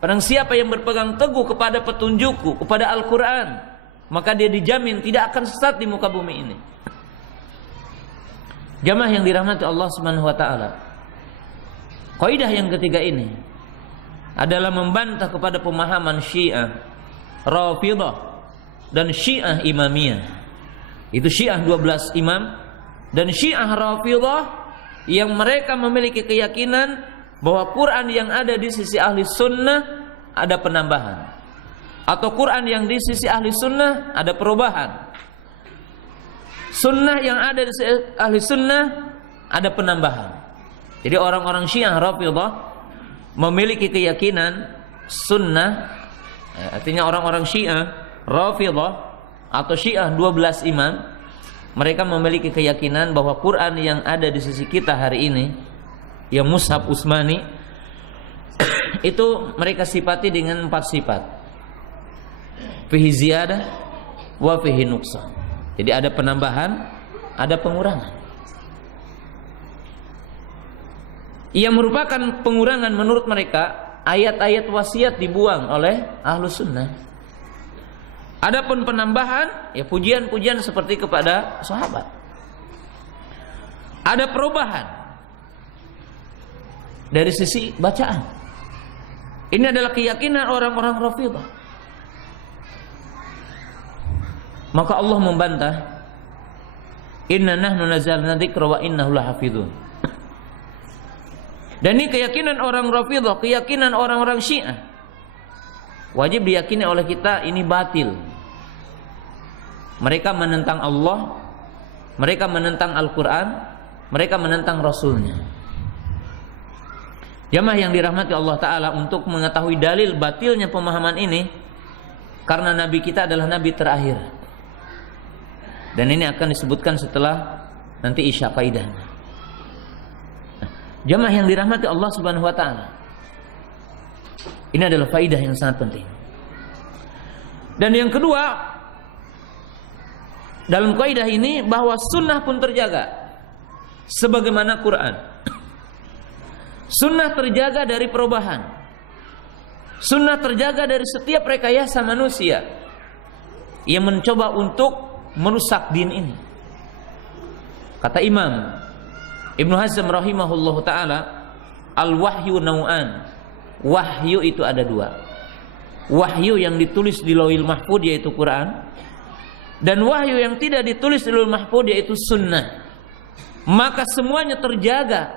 barang siapa yang berpegang teguh kepada petunjukku, kepada Al-Quran, maka dia dijamin tidak akan sesat di muka bumi ini. Jamaah yang dirahmati Allah Subhanahu wa taala, kaidah yang ketiga ini adalah membantah kepada pemahaman Syiah, Rafidhah, dan Syiah Imamiyah. Itu Syiah 12 imam dan Syiah Rafidhah yang mereka memiliki keyakinan bahwa Quran yang ada di sisi ahli sunnah ada penambahan, atau Quran yang di sisi ahli sunnah ada perubahan. Sunnah yang ada di sisi ahli sunnah ada penambahan. Jadi orang-orang Syiah Rafidhah memiliki keyakinan sunnah, artinya orang-orang Syiah Rafidhah atau Syiah 12 imam, mereka memiliki keyakinan bahwa Quran yang ada di sisi kita hari ini, yang Mushaf Utsmani, itu mereka sifati dengan 4 sifat. Fihi ziyadah wa fihi nuqsan. Jadi ada penambahan, ada pengurangan. Yang merupakan pengurangan menurut mereka, ayat-ayat wasiat dibuang oleh Ahlus Sunnah. Adapun penambahan, ya pujian-pujian seperti kepada sahabat. Ada perubahan dari sisi bacaan. Ini adalah keyakinan orang-orang Rafidhah. Maka Allah membantah, inna nahnu nazzalna dzikra wa innahu lahafizun. Dan ini keyakinan orang Rafidhah, keyakinan orang-orang Syiah. Wajib diyakini oleh kita, ini batil. Mereka menentang Allah, mereka menentang Al-Quran, mereka menentang Rasulnya. Jamaah yang dirahmati Allah Ta'ala, untuk mengetahui dalil batilnya pemahaman ini, karena Nabi kita adalah Nabi terakhir, dan ini akan disebutkan setelah nanti isya faidahnya. Jamaah yang dirahmati Allah Subhanahu wa Ta'ala, ini adalah faidah yang sangat penting. Dan yang kedua, dalam kaidah ini bahwa sunnah pun terjaga sebagaimana Quran. Sunnah terjaga dari perubahan. Sunnah terjaga dari setiap rekayasa manusia yang mencoba untuk merusak din ini. Kata Imam Ibnu Hazm rahimahullahu ta'ala, al-wahyu naw'an. Wahyu itu ada 2. Wahyu yang ditulis di Lauhil Mahfuz, yaitu Quran, dan wahyu yang tidak ditulis di Lauhil Mahfuz, yaitu sunnah. Maka semuanya terjaga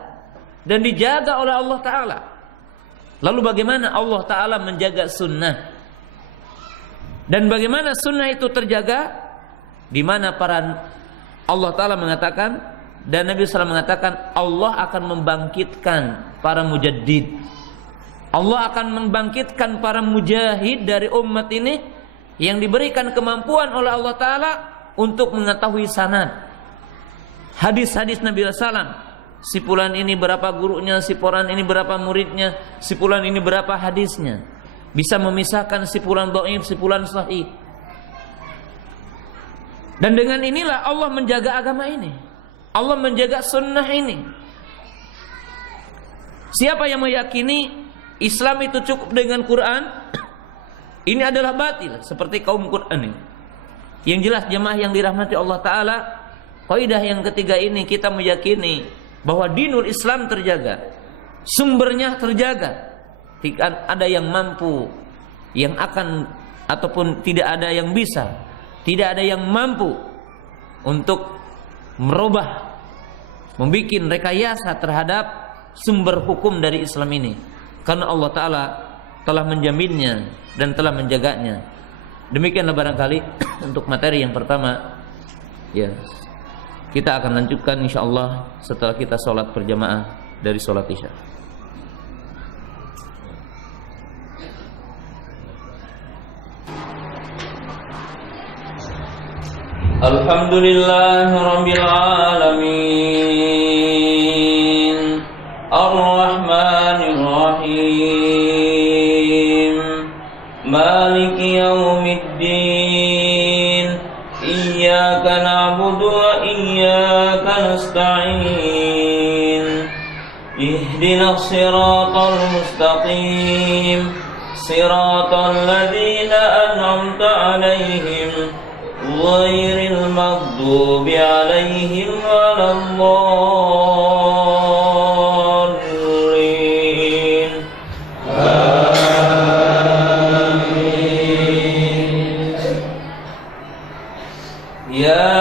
dan dijaga oleh Allah Ta'ala. Lalu bagaimana Allah Ta'ala menjaga sunnah? Dan bagaimana sunnah itu terjaga? Di mana para Allah Ta'ala mengatakan, Dan Nabi SAW mengatakan Allah akan membangkitkan para mujaddid. Allah akan membangkitkan para mujahid dari umat ini yang diberikan kemampuan oleh Allah Ta'ala untuk mengetahui sanad hadis-hadis Nabi SAW. Si fulan ini berapa gurunya, si fulan ini berapa muridnya, si fulan ini berapa hadisnya. Bisa memisahkan si fulan dhaif, si fulan sahih. Dan dengan inilah Allah menjaga agama ini. Allah menjaga sunnah ini. Siapa yang meyakini Islam itu cukup dengan Quran, ini adalah batil, seperti kaum Quran ini. Yang jelas jemaah yang dirahmati Allah Ta'ala, kaidah yang ketiga ini kita meyakini bahwa dinul Islam terjaga, sumbernya terjaga. Tidak ada yang mampu, yang akan, ataupun tidak ada yang bisa, tidak ada yang mampu untuk merubah, membikin rekayasa terhadap sumber hukum dari Islam ini. Karena Allah Ta'ala telah menjaminnya dan telah menjaganya. Demikianlah barangkali untuk materi yang pertama. Ya, kita akan lanjutkan insyaallah setelah kita sholat berjamaah dari sholat isya. Alhamdulillahirabbil alamin. Ar-Rahmanir Rahim. Maliki yaumiddin. Iyyaka na'budu wa iyyaka nasta'in. Ihdinas siratal mustaqim. Siratal ladzina an'amta 'alaihim ghairil maghdubi 'alaihim waladdallin. Amin. Ya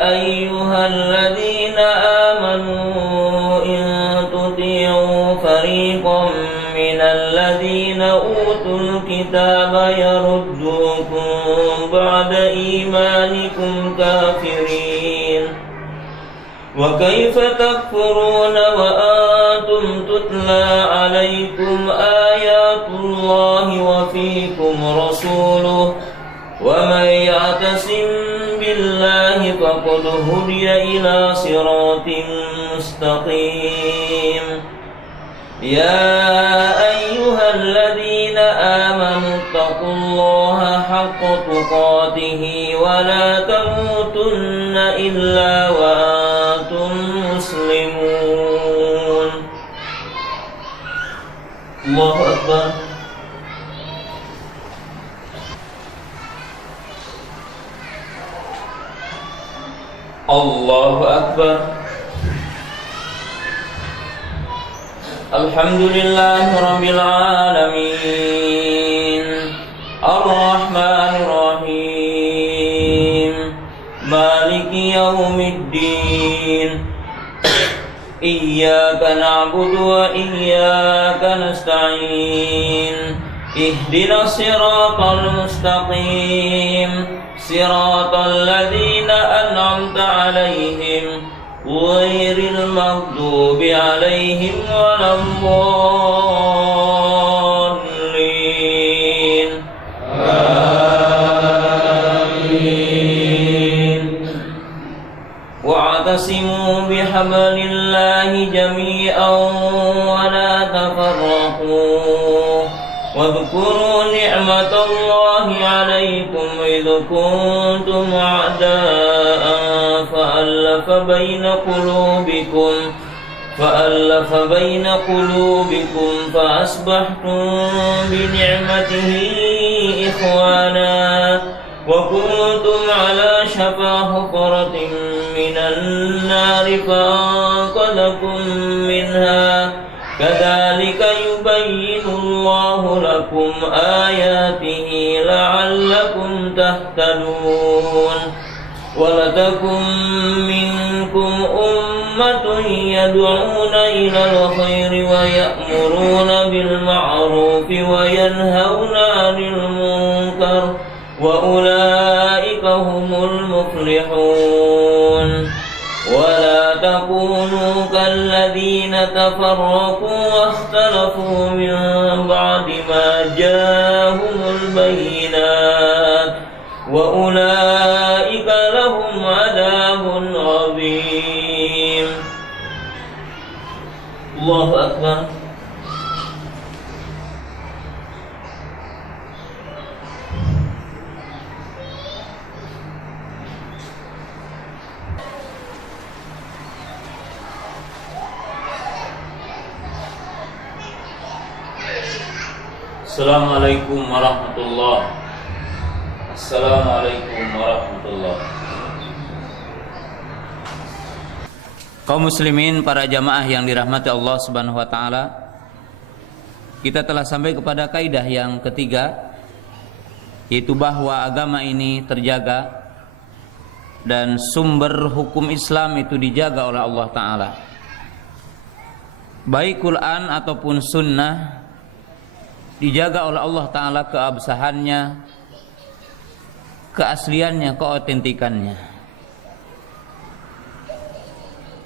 ayyuhalladzina amanu in tuti'u fariqan minalladzina utul kitaba yaruddukum ba'da imanikum kafirin. Wa kaifa takfuruna wa antum tutla alaikum ayatullahi wa fiikum rasuluh. Wa man ya'tasim billahi faqad hudiya ila siratin mustaqim. Ya ayyuhalladzina amanu taqullaha haqqa tuqatih wa la tamutunna illa wa antum muslimun. Allahu Akbar. Allahu Akbar. Alhamdulillahi Rabbil Alamin. Ar-Rahmanir Rahim. Maliki yaumiddin. Iyyaka na'budu wa iyyaka nasta'in. Ihdinas siratal mustaqim. Siratal ladzina an'amta 'alaihim ghairil maghdubi 'alaihim waladdallin. Amin. Wa'tasimu bihablillahi jami'an wa la tafarraqu. واذكروا نعمة الله عليكم إذ كنتم أعداء فألف بين قلوبكم فأصبحتم بنعمته إخوانا وكنتم على شفا حفرة من النار فأنقذكم منها كذلك يبين الله لكم آياته لعلكم تهتدون. ولتكن منكم أمة يدعون إلى الخير ويأمرون بالمعروف وينهون عن المنكر وأولئك هم المفلحون. ولا تكونوا كالذين تفرقوا واختلفوا من بعد ما جاءهم البينات وأولئك لهم عذاب عظيم. الله أكبر. Assalamualaikum warahmatullahi. Assalamualaikum warahmatullahi. Kaum muslimin, para jamaah yang dirahmati Allah Subhanahu wa taala, kita telah sampai kepada kaidah yang ketiga, yaitu bahwa agama ini terjaga dan sumber hukum Islam itu dijaga oleh Allah taala. Baik Quran ataupun sunnah dijaga oleh Allah taala keabsahannya, keasliannya, keautentikannya.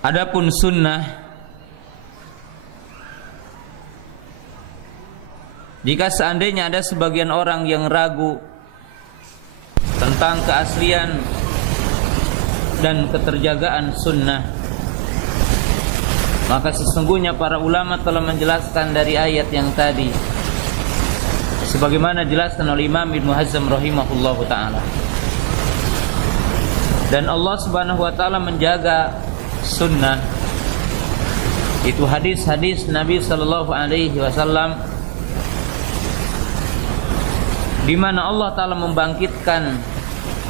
Adapun sunnah, jika seandainya ada sebagian orang yang ragu tentang keaslian dan keterjagaan sunnah, maka sesungguhnya para ulama telah menjelaskan dari ayat yang tadi, sebagaimana dijelaskan oleh Imam Ibnu Hazm rahimahullahu taala. Dan Allah Subhanahu wa taala menjaga sunnah, itu hadis-hadis Nabi sallallahu alaihi wasallam, di mana Allah taala membangkitkan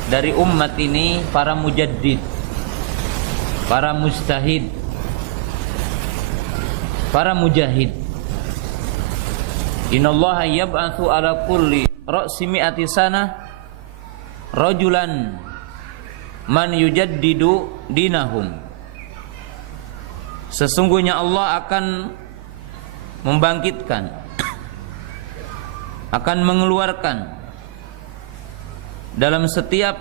dari umat ini para mujaddid, para mujtahid, para mujahid. Innallaha yab'atsu ala kulli ra'si mi'ati sanah rajulan man yujaddidu dinahum. Sesungguhnya Allah akan membangkitkan, akan mengeluarkan dalam setiap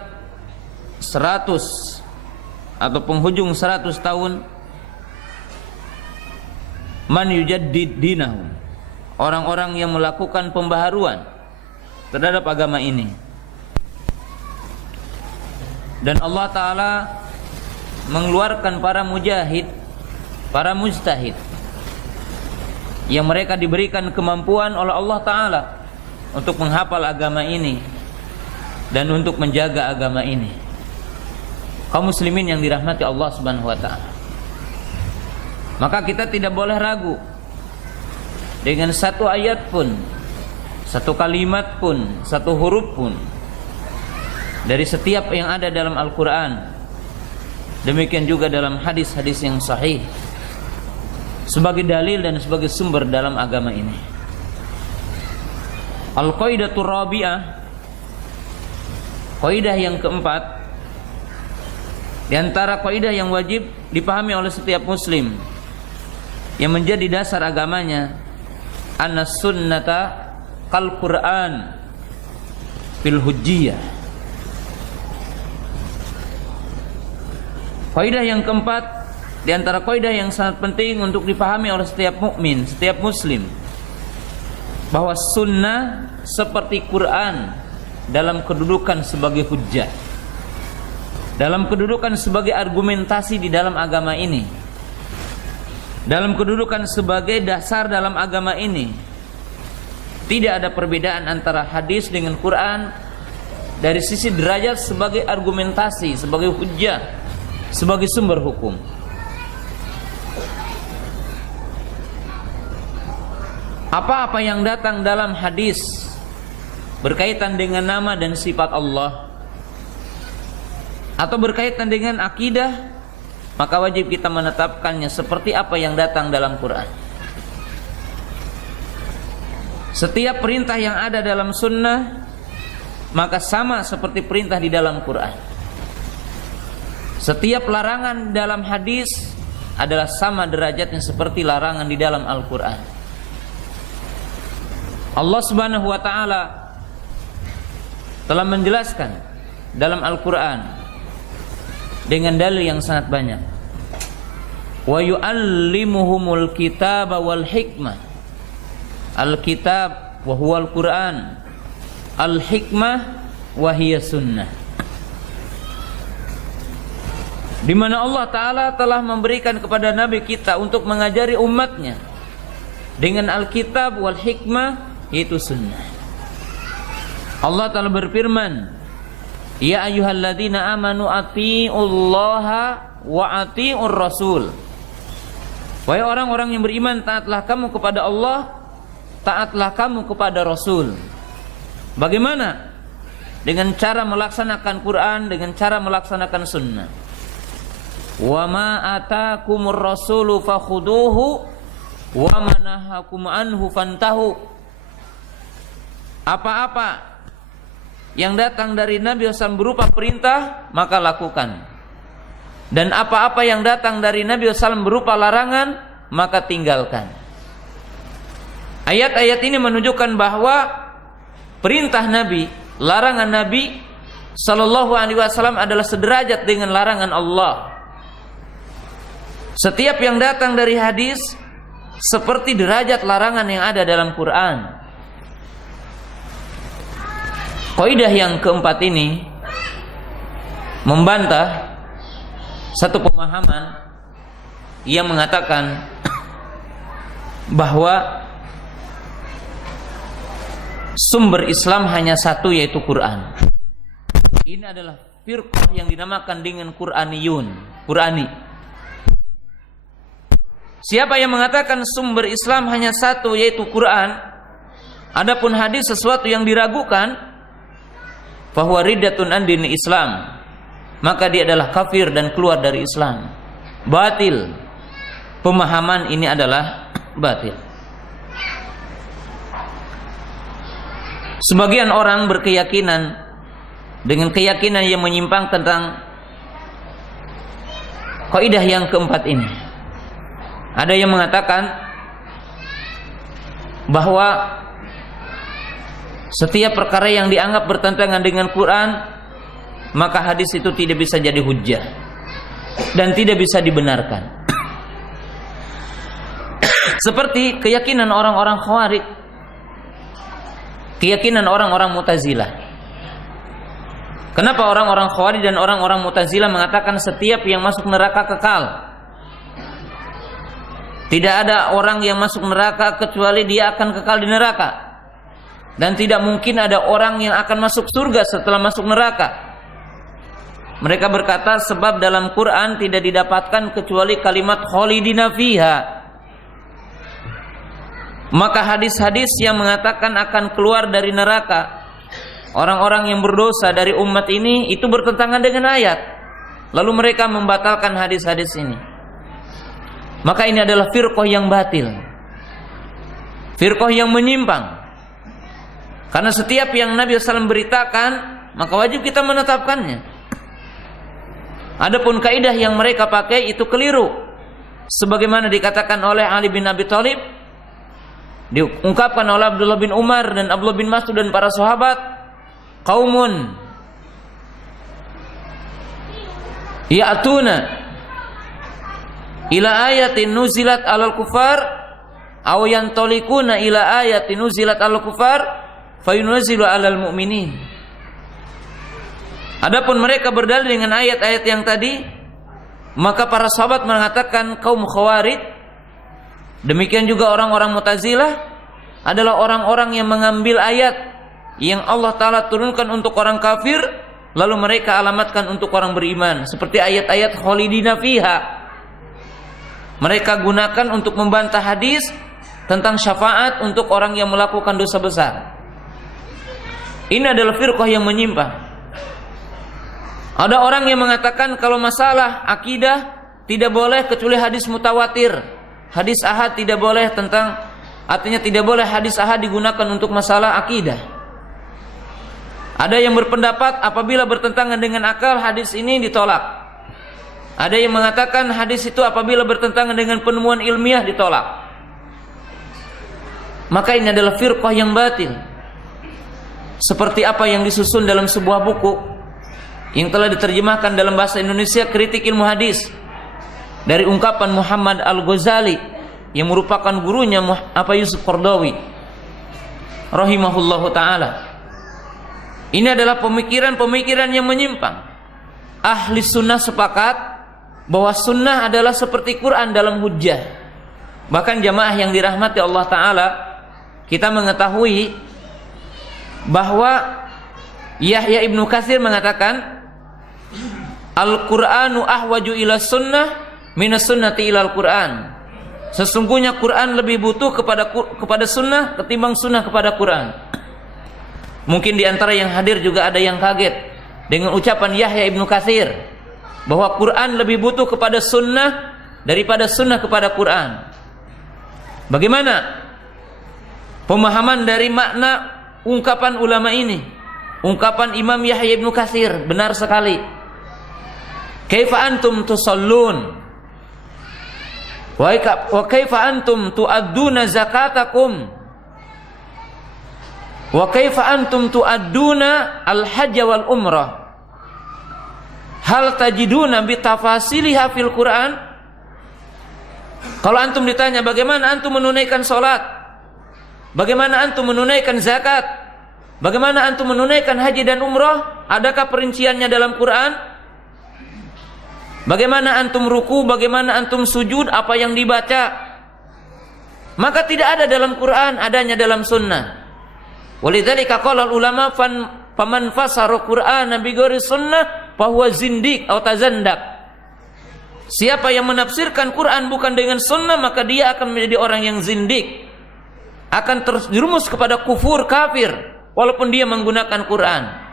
100 atau penghujung 100 tahun man yujaddid dinahum, orang-orang yang melakukan pembaharuan terhadap agama ini. Dan Allah taala mengeluarkan para mujahid, para mujtahid, yang mereka diberikan kemampuan oleh Allah taala untuk menghafal agama ini dan untuk menjaga agama ini. Kaum muslimin yang dirahmati Allah Subhanahu wa taala, maka kita tidak boleh ragu dengan satu ayat pun, satu kalimat pun, satu huruf pun dari setiap yang ada dalam Al-Quran. Demikian juga dalam hadis-hadis yang sahih, sebagai dalil dan sebagai sumber dalam agama ini. Al-Qaidatul Rabi'ah, kaidah yang keempat, di antara kaidah yang wajib dipahami oleh setiap muslim yang menjadi dasar agamanya, anna sunnata kal Qur'an fil hujjiyah. Kaidah yang keempat, di antara kaidah yang sangat penting untuk dipahami oleh setiap mukmin, setiap muslim, bahwa sunnah seperti Quran dalam kedudukan sebagai hujjah, dalam kedudukan sebagai argumentasi di dalam agama ini, dalam kedudukan sebagai dasar dalam agama ini. Tidak ada perbedaan antara hadis dengan Quran dari sisi derajat sebagai argumentasi, sebagai hujjah, sebagai sumber hukum. Apa-apa yang datang dalam hadis berkaitan dengan nama dan sifat Allah atau berkaitan dengan akidah, maka wajib kita menetapkannya seperti apa yang datang dalam Quran. Setiap perintah yang ada dalam sunnah maka sama seperti perintah di dalam Quran. Setiap larangan dalam hadis adalah sama derajatnya seperti larangan di dalam Al-Quran. Allah Subhanahu wa ta'ala telah menjelaskan dalam Al-Quran dengan dalil yang sangat banyak. wa yu'allimuhumul kitaba wal hikmah. Al-kitab wa huwal Qur'an, al-hikmah wa hiya sunnah. Di mana Allah Ta'ala telah memberikan kepada Nabi kita untuk mengajari umatnya dengan Alkitab wal hikmah, yaitu sunnah. Allah Ta'ala berfirman, ya ayyuhalladzina amanu ati'ullaha wa ati'ur rasul. Wahai orang-orang yang beriman, taatlah kamu kepada Allah, taatlah kamu kepada Rasul. Bagaimana? Dengan cara melaksanakan Quran, dengan cara melaksanakan sunnah. Wa ma atakumur rasulu fakhuduhu wa ma nahakum anhu fantahu. Apa-apa yang datang dari Nabi SAW berupa perintah, maka lakukan. Dan apa-apa yang datang dari Nabi SAW berupa larangan, maka tinggalkan. Ayat-ayat ini menunjukkan bahwa perintah Nabi, larangan Nabi Sallallahu Alaihi Wasallam adalah sederajat dengan larangan Allah. Setiap yang datang dari hadis seperti derajat larangan yang ada dalam Quran. Kaidah yang keempat ini membantah satu pemahaman yang mengatakan bahwa sumber Islam hanya satu, yaitu Quran. Ini adalah firqah yang dinamakan dengan Qurani. Siapa yang mengatakan sumber Islam hanya satu, yaitu Quran, adapun hadis sesuatu yang diragukan, fahuwa riddatun an dini Islam, maka dia adalah kafir dan keluar dari Islam. Batil. Pemahaman ini adalah batil. Sebagian orang berkeyakinan dengan keyakinan yang menyimpang tentang kaidah yang keempat ini. Ada yang mengatakan bahwa setiap perkara yang dianggap bertentangan dengan Quran, maka hadis itu tidak bisa jadi hujjah dan tidak bisa dibenarkan. Seperti keyakinan orang-orang Khawarij, keyakinan orang-orang Mu'tazilah. Kenapa orang-orang Khawarij dan orang-orang Mu'tazilah mengatakan setiap yang masuk neraka kekal? Tidak ada orang yang masuk neraka kecuali dia akan kekal di neraka. Dan tidak mungkin ada orang yang akan masuk surga setelah masuk neraka. Mereka berkata sebab dalam Quran tidak didapatkan kecuali kalimat khalidina fiha. Maka hadis-hadis yang mengatakan akan keluar dari neraka orang-orang yang berdosa dari umat ini itu bertentangan dengan ayat. Lalu mereka membatalkan hadis-hadis ini. Maka ini adalah firqah yang batil, firqah yang menyimpang. Karena setiap yang Nabi SAW beritakan, maka wajib kita menetapkannya. Adapun kaidah yang mereka pakai itu keliru. Sebagaimana dikatakan oleh Ali bin Abi Thalib, diungkapkan oleh Abdullah bin Umar dan Abdullah bin Mas'ud dan para sahabat, qaumun ya'tuna ila ayatin nuzilat alal kufar aw yantalikuna ila ayatin nuzilat alal kufar fayunzilu alal mu'minin. Adapun mereka berdalil dengan ayat-ayat yang tadi, maka para sahabat mengatakan kaum Khawarij, demikian juga orang-orang Mu'tazilah adalah orang-orang yang mengambil ayat yang Allah Ta'ala turunkan untuk orang kafir, lalu mereka alamatkan untuk orang beriman, seperti ayat-ayat khalidina fiha. Mereka gunakan untuk membantah hadis tentang syafaat untuk orang yang melakukan dosa besar. Ini adalah firqah yang menyimpang. Ada orang yang mengatakan kalau masalah akidah tidak boleh kecuali hadis mutawatir. Hadis ahad tidak boleh artinya tidak boleh hadis ahad digunakan untuk masalah akidah. Ada yang berpendapat apabila bertentangan dengan akal, hadis ini ditolak. Ada yang mengatakan hadis itu apabila bertentangan dengan penemuan ilmiah ditolak. Maka ini adalah firqah yang batil. Seperti apa yang disusun dalam sebuah buku yang telah diterjemahkan dalam bahasa Indonesia, Kritik Ilmu Hadis. dari ungkapan Muhammad Al-Ghazali yang merupakan gurunya Yusuf Qaradawi rahimahullahu taala. Ini adalah pemikiran-pemikiran yang menyimpang. Ahli sunnah sepakat bahwa sunnah adalah seperti Quran dalam hujjah. Bahkan jamaah yang dirahmati Allah taala, kita mengetahui bahwa Yahya Ibnu Katsir mengatakan Al-Qur'anu ahwaju ila sunnah minas sunnati ilal Qur'an. Sesungguhnya Quran lebih butuh kepada sunnah ketimbang sunnah kepada Quran. Mungkin di antara yang hadir juga ada yang kaget dengan ucapan Yahya Ibnu Katsir bahwa Quran lebih butuh kepada sunnah daripada sunnah kepada Quran. Bagaimana pemahaman dari makna ungkapan ulama ini? Ungkapan Imam Yahya Ibnu Katsir benar sekali. Kaifa antum tusallun? Wa kaifa antum tu'adduna zakatakum? Wa kaifa antum tu'adduna al-hajj wal umrah? Hal tajiduna bi tafasiliha fil Quran? Kalau antum ditanya bagaimana antum menunaikan salat? Bagaimana antum menunaikan zakat? Bagaimana antum menunaikan haji dan umrah? Adakah perinciannya dalam Quran? Bagaimana antum ruku, bagaimana antum sujud, apa yang dibaca? Maka tidak ada dalam Quran, adanya dalam sunnah. Walidzalika qala ulama faman fasara Qur'ana bi ghairi sunnah fahuwa zindiq atau tazandak. Siapa yang menafsirkan Quran bukan dengan sunnah, maka dia akan menjadi orang yang zindik, akan terjerumus kepada kufur, kafir, walaupun dia menggunakan Quran.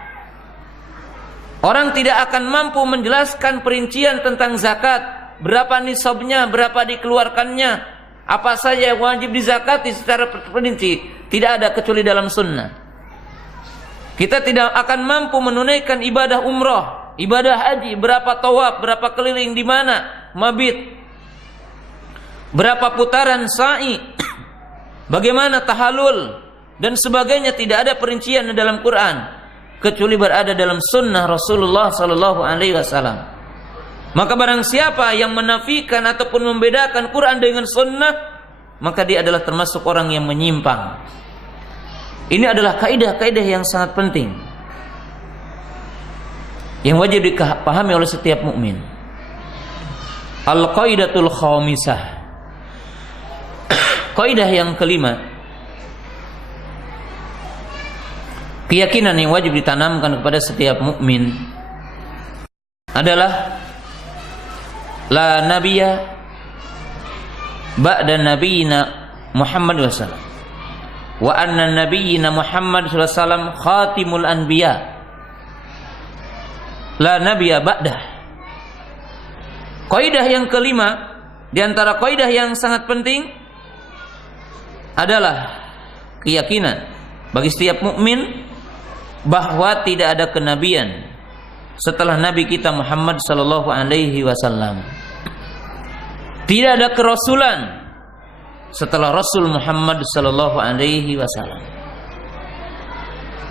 Orang tidak akan mampu menjelaskan perincian tentang zakat, berapa nisabnya, berapa dikeluarkannya, apa saja yang wajib dizakati secara perinci, tidak ada kecuali dalam sunnah. Kita tidak akan mampu menunaikan ibadah umrah, ibadah haji, berapa tawaf, berapa keliling di mana, mabit, berapa putaran sa'i, bagaimana tahalul dan sebagainya, tidak ada perincian dalam Quran kecuali berada dalam sunnah Rasulullah sallallahu alaihi wasallam. Maka barang siapa yang menafikan ataupun membedakan Quran dengan sunnah, maka dia adalah termasuk orang yang menyimpang. Ini adalah kaidah-kaidah yang sangat penting yang wajib dipahami oleh setiap mukmin. Al-qaidatul khamisah. Kaidah yang kelima, keyakinan yang wajib ditanamkan kepada setiap mukmin adalah la nabiyya ba'da nabiyina Muhammad SAW, wa anna nabiyina Muhammad SAW khatimul anbiya, la nabiyya ba'dah. Kaidah yang kelima di antara kaidah yang sangat penting adalah keyakinan bagi setiap mukmin bahwa tidak ada kenabian setelah Nabi kita Muhammad sallallahu alaihi wasallam. Tidak ada kerasulan setelah Rasul Muhammad sallallahu alaihi wasallam.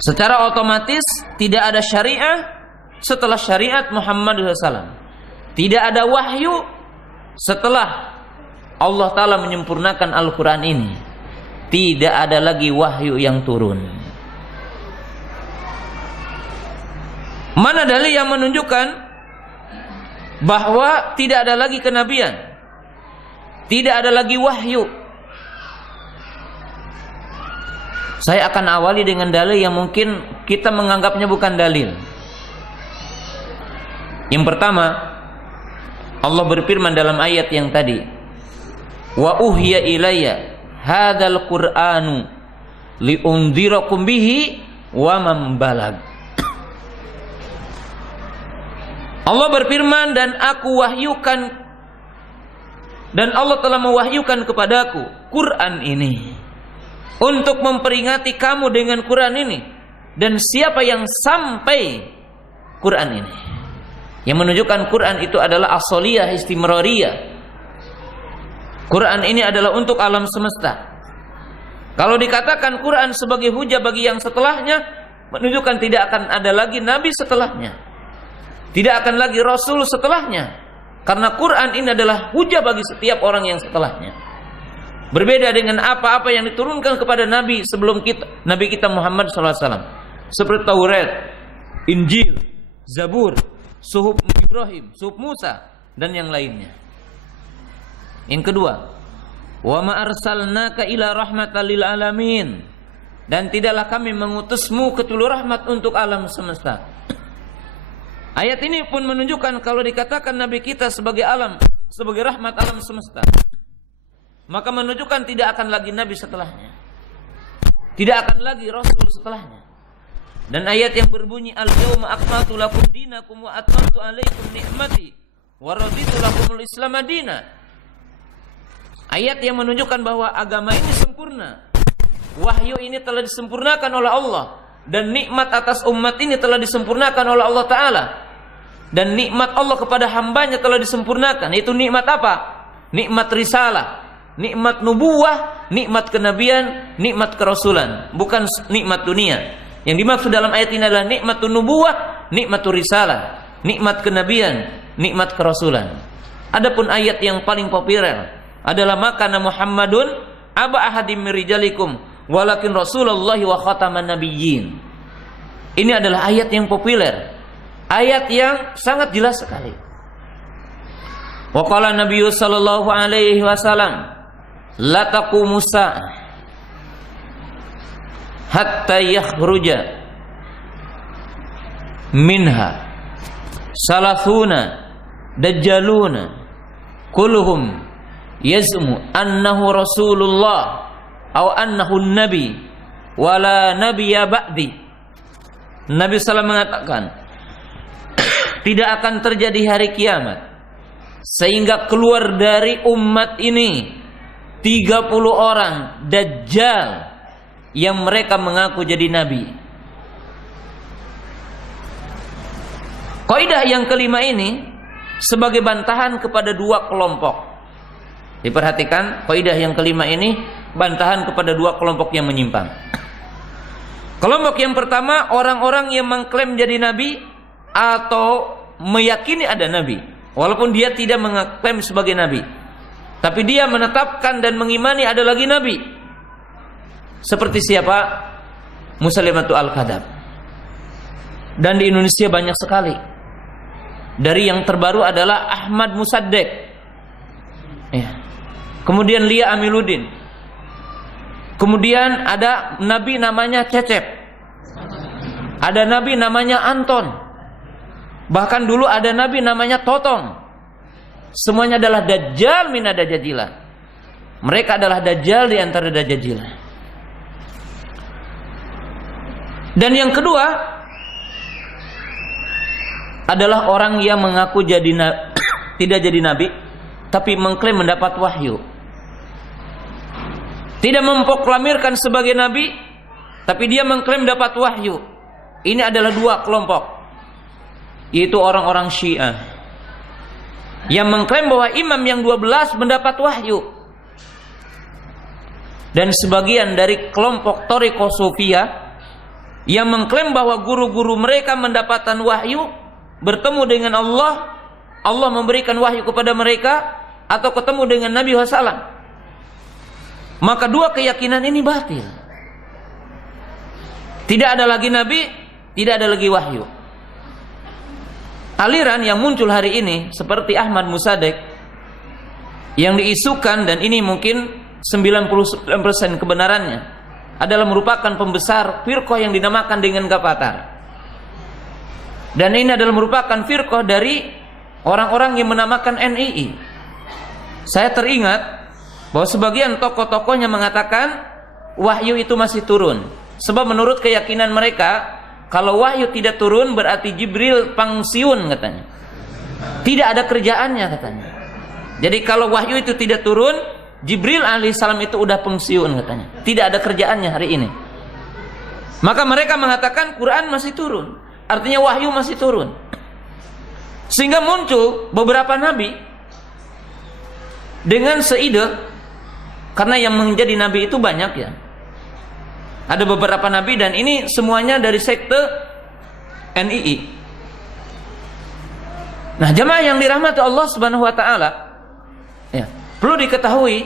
Secara otomatis tidak ada syariah setelah syariat Muhammad SAW. Tidak ada wahyu setelah Allah Ta'ala menyempurnakan Al-Quran ini. Tidak ada lagi wahyu yang turun. Mana dalil yang menunjukkan bahwa tidak ada lagi kenabian, tidak ada lagi wahyu? Saya akan awali dengan dalil yang mungkin kita menganggapnya bukan dalil. Yang pertama, Allah berfirman dalam ayat yang tadi, wa uhiya ilayya hadzal qur'anu liundzirakum bihi wa man balag. Allah berfirman, dan aku wahyukan, dan Allah telah mewahyukan kepadaku Quran ini untuk memperingati kamu dengan Quran ini dan siapa yang sampai Quran ini, yang menunjukkan Quran itu adalah asoliyah istimrariyah. Quran ini adalah untuk alam semesta. Kalau dikatakan Quran sebagai hujah bagi yang setelahnya, menunjukkan tidak akan ada lagi nabi setelahnya, tidak akan lagi rasul setelahnya. Karena Quran ini adalah hujah bagi setiap orang yang setelahnya. Berbeda dengan apa-apa yang diturunkan kepada Nabi sebelum kita, Nabi kita Muhammad SAW. Seperti Taurat, Injil, Zabur, Suhuf Ibrahim, Suhuf Musa, dan yang lainnya. Yang kedua, wa ma arsalnaka ila rahmatan lil alamin. Dan tidaklah kami mengutusmu kecuali rahmat untuk alam semesta. Ayat ini pun menunjukkan kalau dikatakan Nabi kita sebagai alam, sebagai rahmat alam semesta, maka menunjukkan tidak akan lagi Nabi setelahnya, tidak akan lagi Rasul setelahnya. Dan ayat yang berbunyi al-yawma akmaltu lakum dinakum wa atmamtu alaikum ni'mati wa raditu lakumul Islam madina. Ayat yang menunjukkan bahwa agama ini sempurna, wahyu ini telah disempurnakan oleh Allah, dan nikmat atas umat ini telah disempurnakan oleh Allah Ta'ala. Dan nikmat Allah kepada hambanya telah disempurnakan. Itu nikmat apa? Nikmat risalah, nikmat nubuwah, nikmat kenabian, nikmat kerasulan. Bukan nikmat dunia. Yang dimaksud dalam ayat ini adalah nikmatun nubuwah, nikmatun risalah, nikmat kenabian, nikmat kerasulan. Adapun ayat yang paling populer adalah makana Muhammadun aba ahadim mirijalikum walakin Rasulullah wa khataman nabiyyin. Ini adalah ayat yang populer, ayat yang sangat jelas sekali. Wa qala Nabi sallallahu alaihi wasallam, la taqumu sa'ah hatta yakhruja minha salathuna dajjaluna kulluhum yazmu annahu Rasulullah atau annahu nabi wala nabiyya ba'di. Nabi SAW mengatakan, tidak akan terjadi hari kiamat sehingga keluar dari umat ini 30 orang dajjal yang mereka mengaku jadi nabi. Kaidah yang kelima ini sebagai bantahan kepada dua kelompok. Diperhatikan, kaidah yang kelima ini bantahan kepada dua kelompok yang menyimpang. Kelompok yang pertama, orang-orang yang mengklaim jadi nabi atau meyakini ada nabi, walaupun dia tidak mengklaim sebagai nabi, tapi dia menetapkan dan mengimani ada lagi nabi. Seperti siapa? Musailamah al-Kadzab. Dan di Indonesia banyak sekali. Dari yang terbaru adalah Ahmad Musaddiq, ya. Kemudian Lia Amiluddin. Kemudian ada nabi namanya Cecep. Ada nabi namanya Anton. Bahkan dulu ada nabi namanya Totong. Semuanya adalah dajjal min ad-dajjajilah. Mereka adalah dajjal di antara dajjajilah. Dan yang kedua adalah orang yang mengaku tidak jadi nabi, tapi mengklaim mendapat wahyu. Tidak memproklamirkan sebagai nabi, tapi dia mengklaim dapat wahyu. Ini adalah dua kelompok, yaitu orang-orang Syiah yang mengklaim bahwa imam yang 12 mendapat wahyu, dan sebagian dari kelompok Thariqah Sufiyah yang mengklaim bahwa guru-guru mereka mendapatkan wahyu, bertemu dengan Allah, Allah memberikan wahyu kepada mereka, atau ketemu dengan Nabi SAW. Maka dua keyakinan ini batil. Tidak ada lagi nabi, tidak ada lagi wahyu. Aliran yang muncul hari ini seperti Ahmad Musaddiq yang diisukan, dan ini mungkin 99% kebenarannya, adalah merupakan pembesar firqah yang dinamakan dengan Ghafatar. Dan ini adalah merupakan firqah dari orang-orang yang menamakan NII. Saya teringat bahwa sebagian tokoh-tokohnya mengatakan wahyu itu masih turun. Sebab menurut keyakinan mereka, kalau wahyu tidak turun berarti Jibril pensiun katanya. Tidak ada kerjaannya katanya. Jadi kalau wahyu itu tidak turun, Jibril alaihissalam itu udah pensiun katanya. Tidak ada kerjaannya hari ini. Maka mereka mengatakan Quran masih turun. Artinya wahyu masih turun. Sehingga muncul beberapa nabi dengan seide, karena yang menjadi nabi itu banyak ya. Ada beberapa nabi, dan ini semuanya dari sekte NII. Nah, jemaah yang dirahmati Allah Subhanahu wa taala, ya, perlu diketahui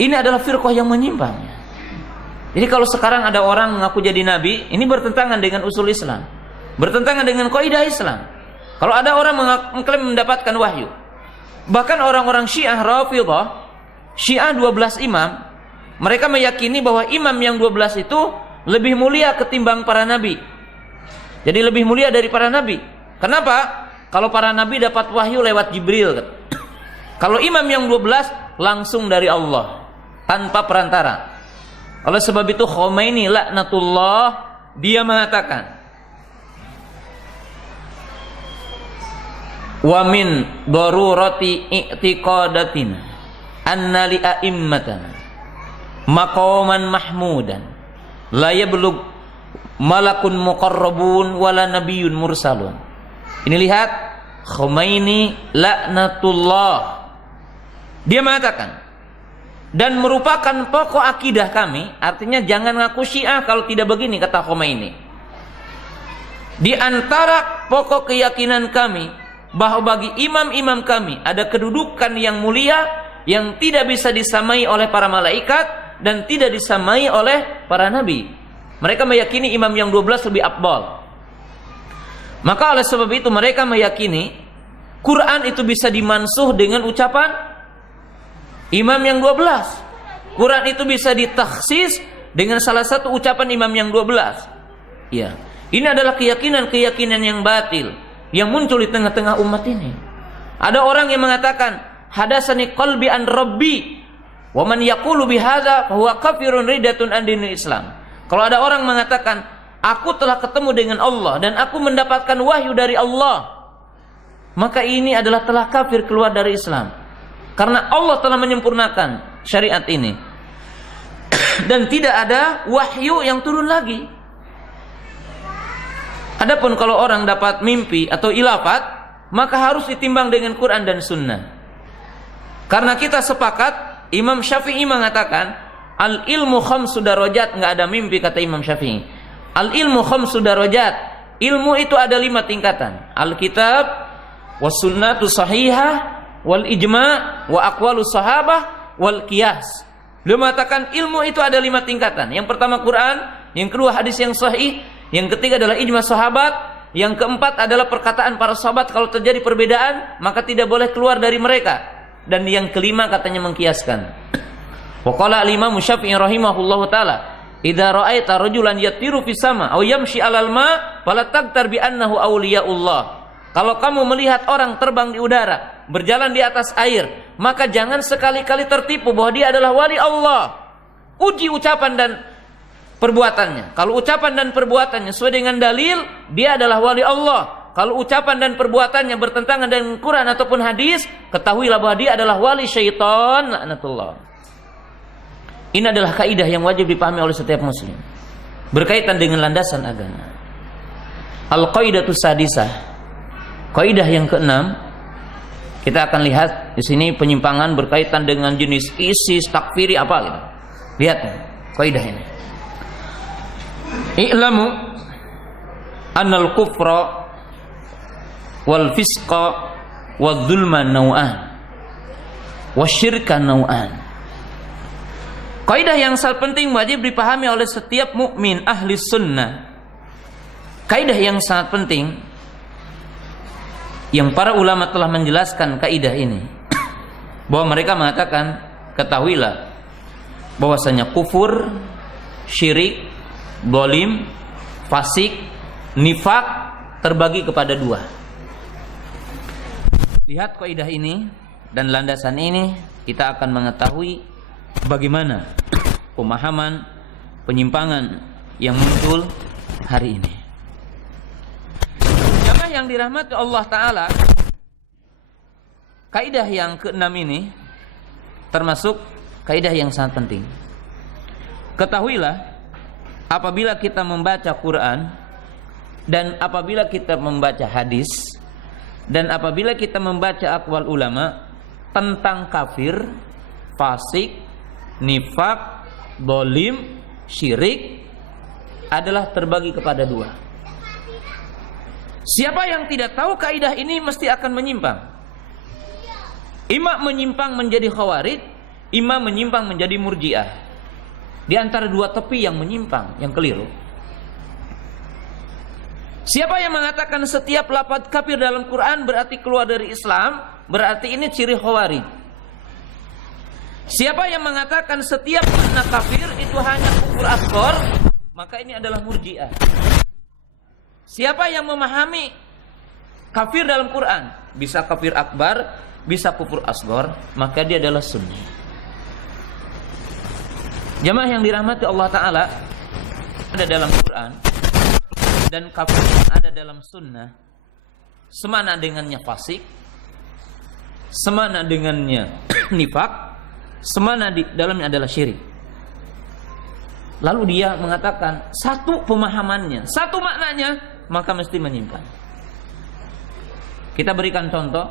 ini adalah firqah yang menyimpang. Jadi kalau sekarang ada orang mengaku jadi nabi, ini bertentangan dengan usul Islam, bertentangan dengan kaidah Islam. Kalau ada orang mengklaim mendapatkan wahyu, bahkan orang-orang Syiah Rafidhah, Syiah 12 imam, mereka meyakini bahwa imam yang 12 itu lebih mulia ketimbang para nabi. Jadi lebih mulia dari para nabi. Kenapa? Kalau para nabi dapat wahyu lewat Jibril. Kalau imam yang 12 langsung dari Allah, tanpa perantara. Oleh sebab itu Khomeini laknatullah, dia mengatakan, wa min darurati i'tiqadatina anna li a'immatana maqaman mahmudan la yablugh malakun muqarrabun wala nabiyyun mursalun. Ini lihat, Khomeini laknatullah, dia mengatakan, dan merupakan pokok akidah kami, artinya jangan ngaku Syiah kalau tidak begini, kata Khomeini. Di antara pokok keyakinan kami bahwa bagi imam-imam kami ada kedudukan yang mulia yang tidak bisa disamai oleh para malaikat dan tidak disamai oleh para nabi. Mereka meyakini imam yang 12 lebih afdal. Maka oleh sebab itu mereka meyakini Quran itu bisa dimansuh dengan ucapan imam yang 12. Quran itu bisa ditakhsis dengan salah satu ucapan imam yang 12. Ya. Ini adalah keyakinan-keyakinan yang batil yang muncul di tengah-tengah umat ini. Ada orang yang mengatakan, hadasani qalbi an rabbi wa man yaqulu bihadza fa huwa kafirun riddatun an dinil Islam. Kalau ada orang mengatakan, aku telah ketemu dengan Allah dan aku mendapatkan wahyu dari Allah, maka ini adalah telah kafir, keluar dari Islam. Karena Allah telah menyempurnakan syariat ini dan tidak ada wahyu yang turun lagi. Adapun kalau orang dapat mimpi atau ilafat, maka harus ditimbang dengan Quran dan Sunnah. Karena kita sepakat, Imam Syafi'i mengatakan, al ilmu khamsu darajat, nggak ada mimpi kata Imam Syafi'i. Al ilmu khamsu darajat, ilmu itu ada 5 tingkatan. Al kitab, was sunnatu sahihah, wal ijma' wa aqwalus sahabah wal qiyas. Beliau mengatakan ilmu itu ada 5 tingkatan. Yang pertama Quran, yang kedua hadis yang sahih, yang ketiga adalah ijma' sahabat, yang keempat adalah perkataan para sahabat. Kalau terjadi perbedaan, maka tidak boleh keluar dari mereka. Dan yang kelima katanya mengkiaskan. Wa qala al-Imam Syafi'i rahimahullahu taala, idza ra'aita rajulan yatiru fis sama aw yamshi 'alal ma fala taqtar bi annahu awliyaullah. Kalau kamu melihat orang terbang di udara, berjalan di atas air, maka jangan sekali-kali tertipu bahwa dia adalah wali Allah. Uji ucapan dan perbuatannya. Kalau ucapan dan perbuatannya sesuai dengan dalil, dia adalah wali Allah. Kalau ucapan dan perbuatannya bertentangan dengan Quran ataupun hadis, ketahuilah bahwa dia adalah wali syaitan, laknatullah. Ini adalah kaidah yang wajib dipahami oleh setiap muslim berkaitan dengan landasan agama. Al-qaidatu sadisah, kaidah yang keenam, kita akan lihat di sini penyimpangan berkaitan dengan jenis ISIS, takfiri apa gitu. Lihat kaidah ini. I'lamu annal kufra wal fisqa wal zulma naw'an wasyirka naw'an. Kaidah yang sangat penting wajib dipahami oleh setiap mukmin ahli sunnah. Kaidah yang sangat penting yang para ulama telah menjelaskan kaidah ini, bahwa mereka mengatakan, ketahuilah bahwasanya kufur, syirik, zalim, fasik, nifak terbagi kepada 2. Lihat kaidah ini dan landasan ini, kita akan mengetahui bagaimana pemahaman penyimpangan yang muncul hari ini. Jamaah yang dirahmati Allah Ta'ala, kaidah yang keenam ini termasuk kaidah yang sangat penting. Ketahuilah, apabila kita membaca Quran dan apabila kita membaca hadis dan apabila kita membaca aqwal ulama tentang kafir, fasik, nifak, zalim, syirik adalah terbagi kepada 2. Siapa yang tidak tahu kaidah ini mesti akan menyimpang. Ima menyimpang menjadi khawarij, ima menyimpang menjadi murjiah. Di antara dua tepi yang menyimpang, yang keliru. Siapa yang mengatakan setiap lafaz kafir dalam Quran berarti keluar dari Islam, berarti ini ciri khawarij. Siapa yang mengatakan setiap makna kafir itu hanya kufur asghar, maka ini adalah murjiah. Siapa yang memahami kafir dalam Quran, bisa kafir akbar, bisa kufur asghar, maka dia adalah sunni. Jamaah yang dirahmati Allah Ta'ala, ada dalam Quran dan kafir yang ada dalam sunnah semana dengannya fasik, semana dengannya nifak, semana di dalamnya adalah syirik. Lalu dia mengatakan satu pemahamannya, satu maknanya, maka mesti menyimpang. Kita berikan contoh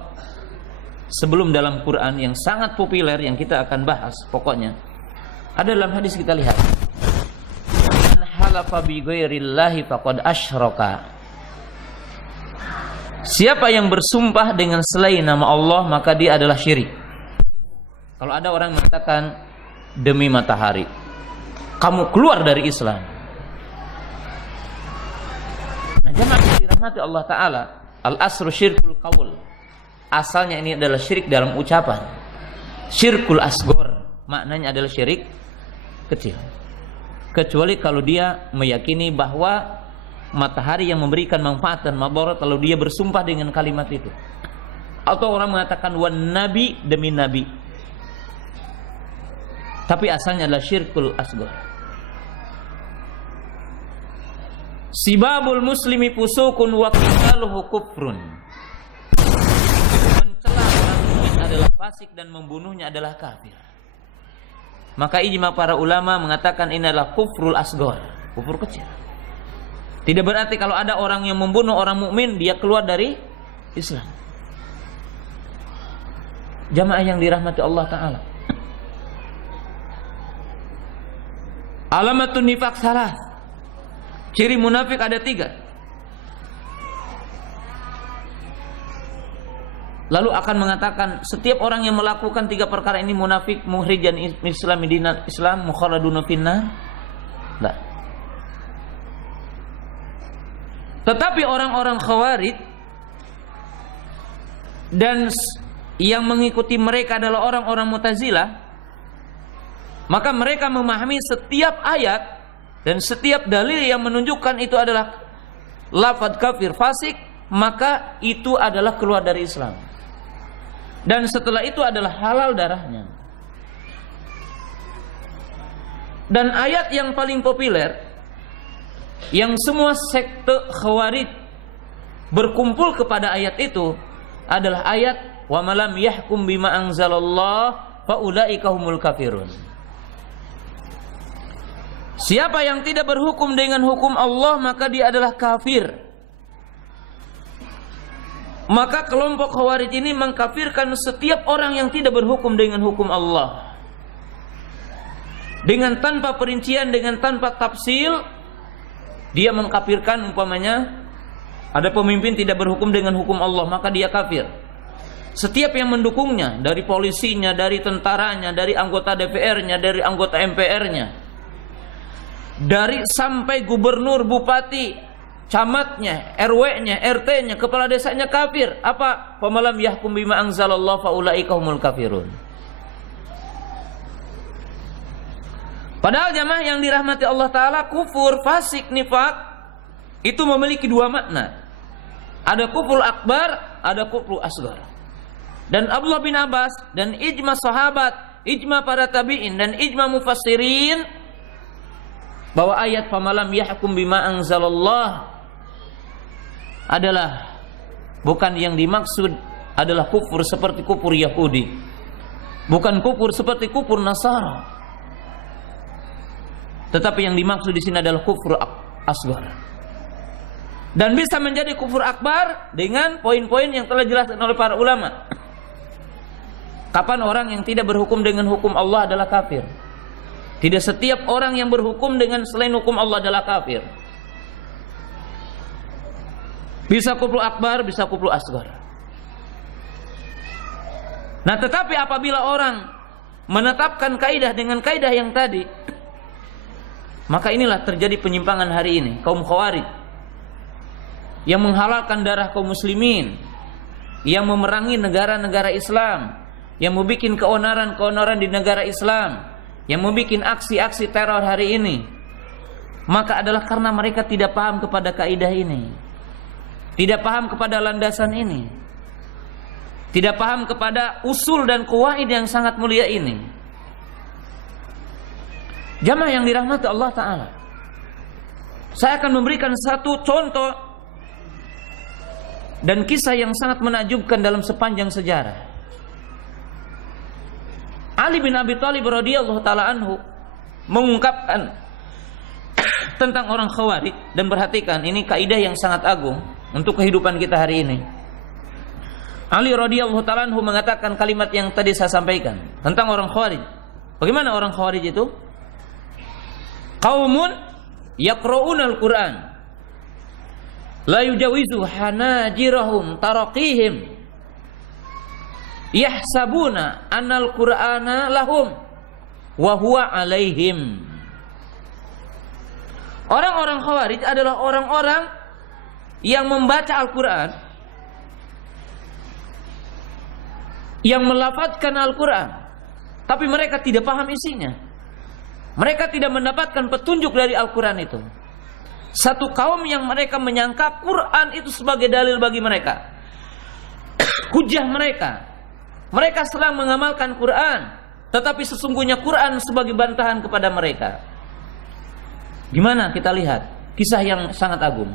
sebelum dalam Quran yang sangat populer yang kita akan bahas. Pokoknya ada dalam hadis, kita lihat, man halafa bi ghairillahi faqad asyraka. Siapa yang bersumpah dengan selain nama Allah, maka dia adalah syirik. Kalau ada orang mengatakan demi matahari, kamu keluar dari Islam. Nah, jemaah yang dirahmati Allah Ta'ala, al-asru syirkul qaul. Asalnya ini adalah syirik dalam ucapan. Syirkul asghar, maknanya adalah syirik kecil. Kecuali kalau dia meyakini bahwa matahari yang memberikan manfaat dan madarat, lalu dia bersumpah dengan kalimat itu. Atau orang mengatakan wan nabi, demi nabi. Tapi asalnya adalah syirkul asghar. Sibabul muslimi fusukun wa qitaluhu kufrun. Mencela orang mukmin adalah fasik dan membunuhnya adalah kafir. Maka ijma para ulama mengatakan ini adalah kufrul asghar, kufur kecil. Tidak berarti kalau ada orang yang membunuh orang mukmin dia keluar dari Islam. Jamaah yang dirahmati Allah Ta'ala, alamatun nifaq salah. Ciri munafik ada 3. Lalu akan mengatakan setiap orang yang melakukan 3 perkara ini munafik, mukhrijan islami dinal Islam, mukhalladun finnar. Nah. Tetapi orang-orang khawarij dan yang mengikuti mereka adalah orang-orang Mu'tazilah, maka mereka memahami setiap ayat dan setiap dalil yang menunjukkan itu adalah lafaz kafir fasik, maka itu adalah keluar dari Islam. Dan setelah itu adalah halal darahnya. Dan ayat yang paling populer yang semua sekte khawarij berkumpul kepada ayat itu adalah ayat wa malam yahkum bima anzalallah fa ulaika humul kafirun. Siapa yang tidak berhukum dengan hukum Allah, maka dia adalah kafir. Maka kelompok khawarij ini mengkafirkan setiap orang yang tidak berhukum dengan hukum Allah. Dengan tanpa perincian, dengan tanpa tafsil, dia mengkafirkan. Umpamanya ada pemimpin tidak berhukum dengan hukum Allah, maka dia kafir. Setiap yang mendukungnya, dari polisinya, dari tentaranya, dari anggota DPR-nya, dari anggota MPR-nya, dari sampai gubernur, bupati, camatnya, RW-nya, RT-nya, kepala desanya kafir. Apa? Pemalam yahkum bima anzalallah fa ulaika humul kafirun. Padahal jamaah yang dirahmati Allah Ta'ala, kufur, fasik, nifak itu memiliki 2 makna. Ada kufur akbar, ada kufur asghar. Dan Abdullah bin Abbas dan ijma sahabat, ijma para tabi'in dan ijma mufassirin bahwa ayat famalam yahkum bima anzalallah adalah bukan yang dimaksud adalah kufur seperti kufur Yahudi, bukan kufur seperti kufur Nasara, tetapi yang dimaksud di sini adalah kufur asghar. Dan bisa menjadi kufur akbar dengan poin-poin yang telah dijelaskan oleh para ulama. Kapan orang yang tidak berhukum dengan hukum Allah adalah kafir? Tidak setiap orang yang berhukum dengan selain hukum Allah adalah kafir. Bisa kufru akbar, bisa kufru asghar. Nah, tetapi apabila orang menetapkan kaidah dengan kaidah yang tadi, maka inilah terjadi penyimpangan hari ini. Kaum Khawarij yang menghalalkan darah kaum muslimin, yang memerangi negara-negara Islam, yang membuat keonaran-keonaran di negara Islam, yang membuat aksi-aksi teror hari ini, maka adalah karena mereka tidak paham kepada kaidah ini, tidak paham kepada landasan ini, tidak paham kepada usul dan qawaid yang sangat mulia ini. Jamaah yang dirahmati Allah Ta'ala, saya akan memberikan satu contoh dan kisah yang sangat menakjubkan dalam sepanjang sejarah. Ali bin Abi Thalib radhiyallahu ta'ala anhu mengungkapkan tentang orang Khawarij, dan perhatikan ini kaidah yang sangat agung untuk kehidupan kita hari ini. Ali radhiyallahu ta'ala anhu mengatakan kalimat yang tadi saya sampaikan tentang orang Khawarij. Bagaimana orang Khawarij itu? Qaumun yaqra'unal Qur'an la yujawizu hanajirahum taraqihim yahsabuna annal Qur'ana lahum wa huwa alaihim. Orang-orang Khawarij adalah orang-orang yang membaca Al-Quran, yang melafadzkan Al-Quran, tapi mereka tidak paham isinya. Mereka tidak mendapatkan petunjuk dari Al-Quran itu. Satu kaum yang mereka menyangka Quran itu sebagai dalil bagi mereka, hujah mereka. Mereka sedang mengamalkan Quran, tetapi sesungguhnya Quran sebagai bantahan kepada mereka. Gimana kita lihat kisah yang sangat agung.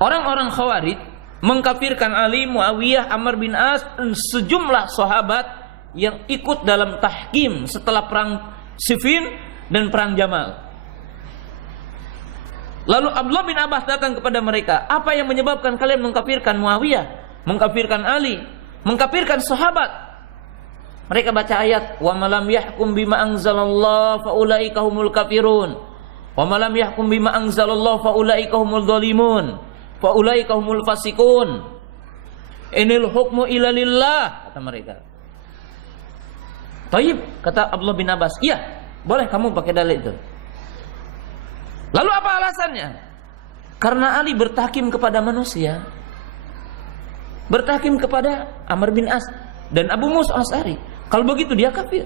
Orang-orang Khawarij mengkafirkan Ali, Muawiyah, Amr bin As, dan sejumlah sahabat yang ikut dalam tahkim setelah perang Siffin dan perang Jamal. Lalu Abdullah bin Abbas datang kepada mereka, apa yang menyebabkan kalian mengkafirkan Muawiyah, mengkafirkan Ali, mengkafirkan sahabat? Mereka baca ayat, wa malam yahkum bima anzalallah fa ulaika humul kafirun, wa malam yahkum bima anzalallah fa ulaika humul dhalimun, fa ulaika humul fasikun, inil hukmu illa lillah, kata mereka. Taib, kata Abdullah bin Abbas, iya, boleh kamu pakai dalil itu. Lalu apa alasannya? Karena Ali bertahkim kepada manusia, bertahkim kepada Amr bin As dan Abu Musa Al-Asy'ari. Kalau begitu dia kafir.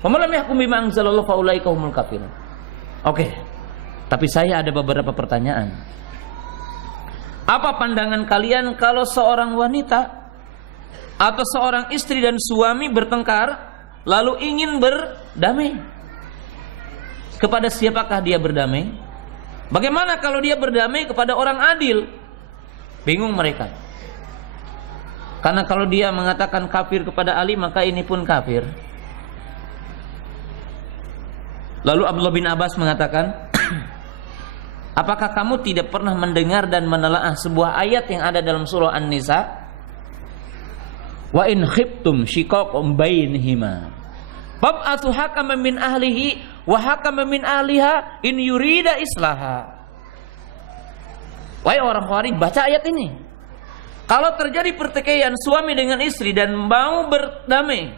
Faman yahkum bima anzalallahu fa ulaika humul kafirun. Oke. Tapi saya ada beberapa pertanyaan. Apa pandangan kalian kalau seorang wanita atau seorang istri dan suami bertengkar lalu ingin berdamai? Kepada siapakah dia berdamai? Bagaimana kalau dia berdamai kepada orang adil? Bingung mereka. Karena kalau dia mengatakan kafir kepada Ali, maka ini pun kafir. Lalu Abdullah bin Abbas mengatakan, apakah kamu tidak pernah mendengar dan menelaah sebuah ayat yang ada dalam surah An-Nisa? Wa in khiftum shiqaqan bainihima fab'athu hakaman min ahlihi wa hakaman min ahliha in yurida islaha. Wahai orang Khawarij, baca ayat ini. Kalau terjadi pertikaian suami dengan istri dan mau berdamai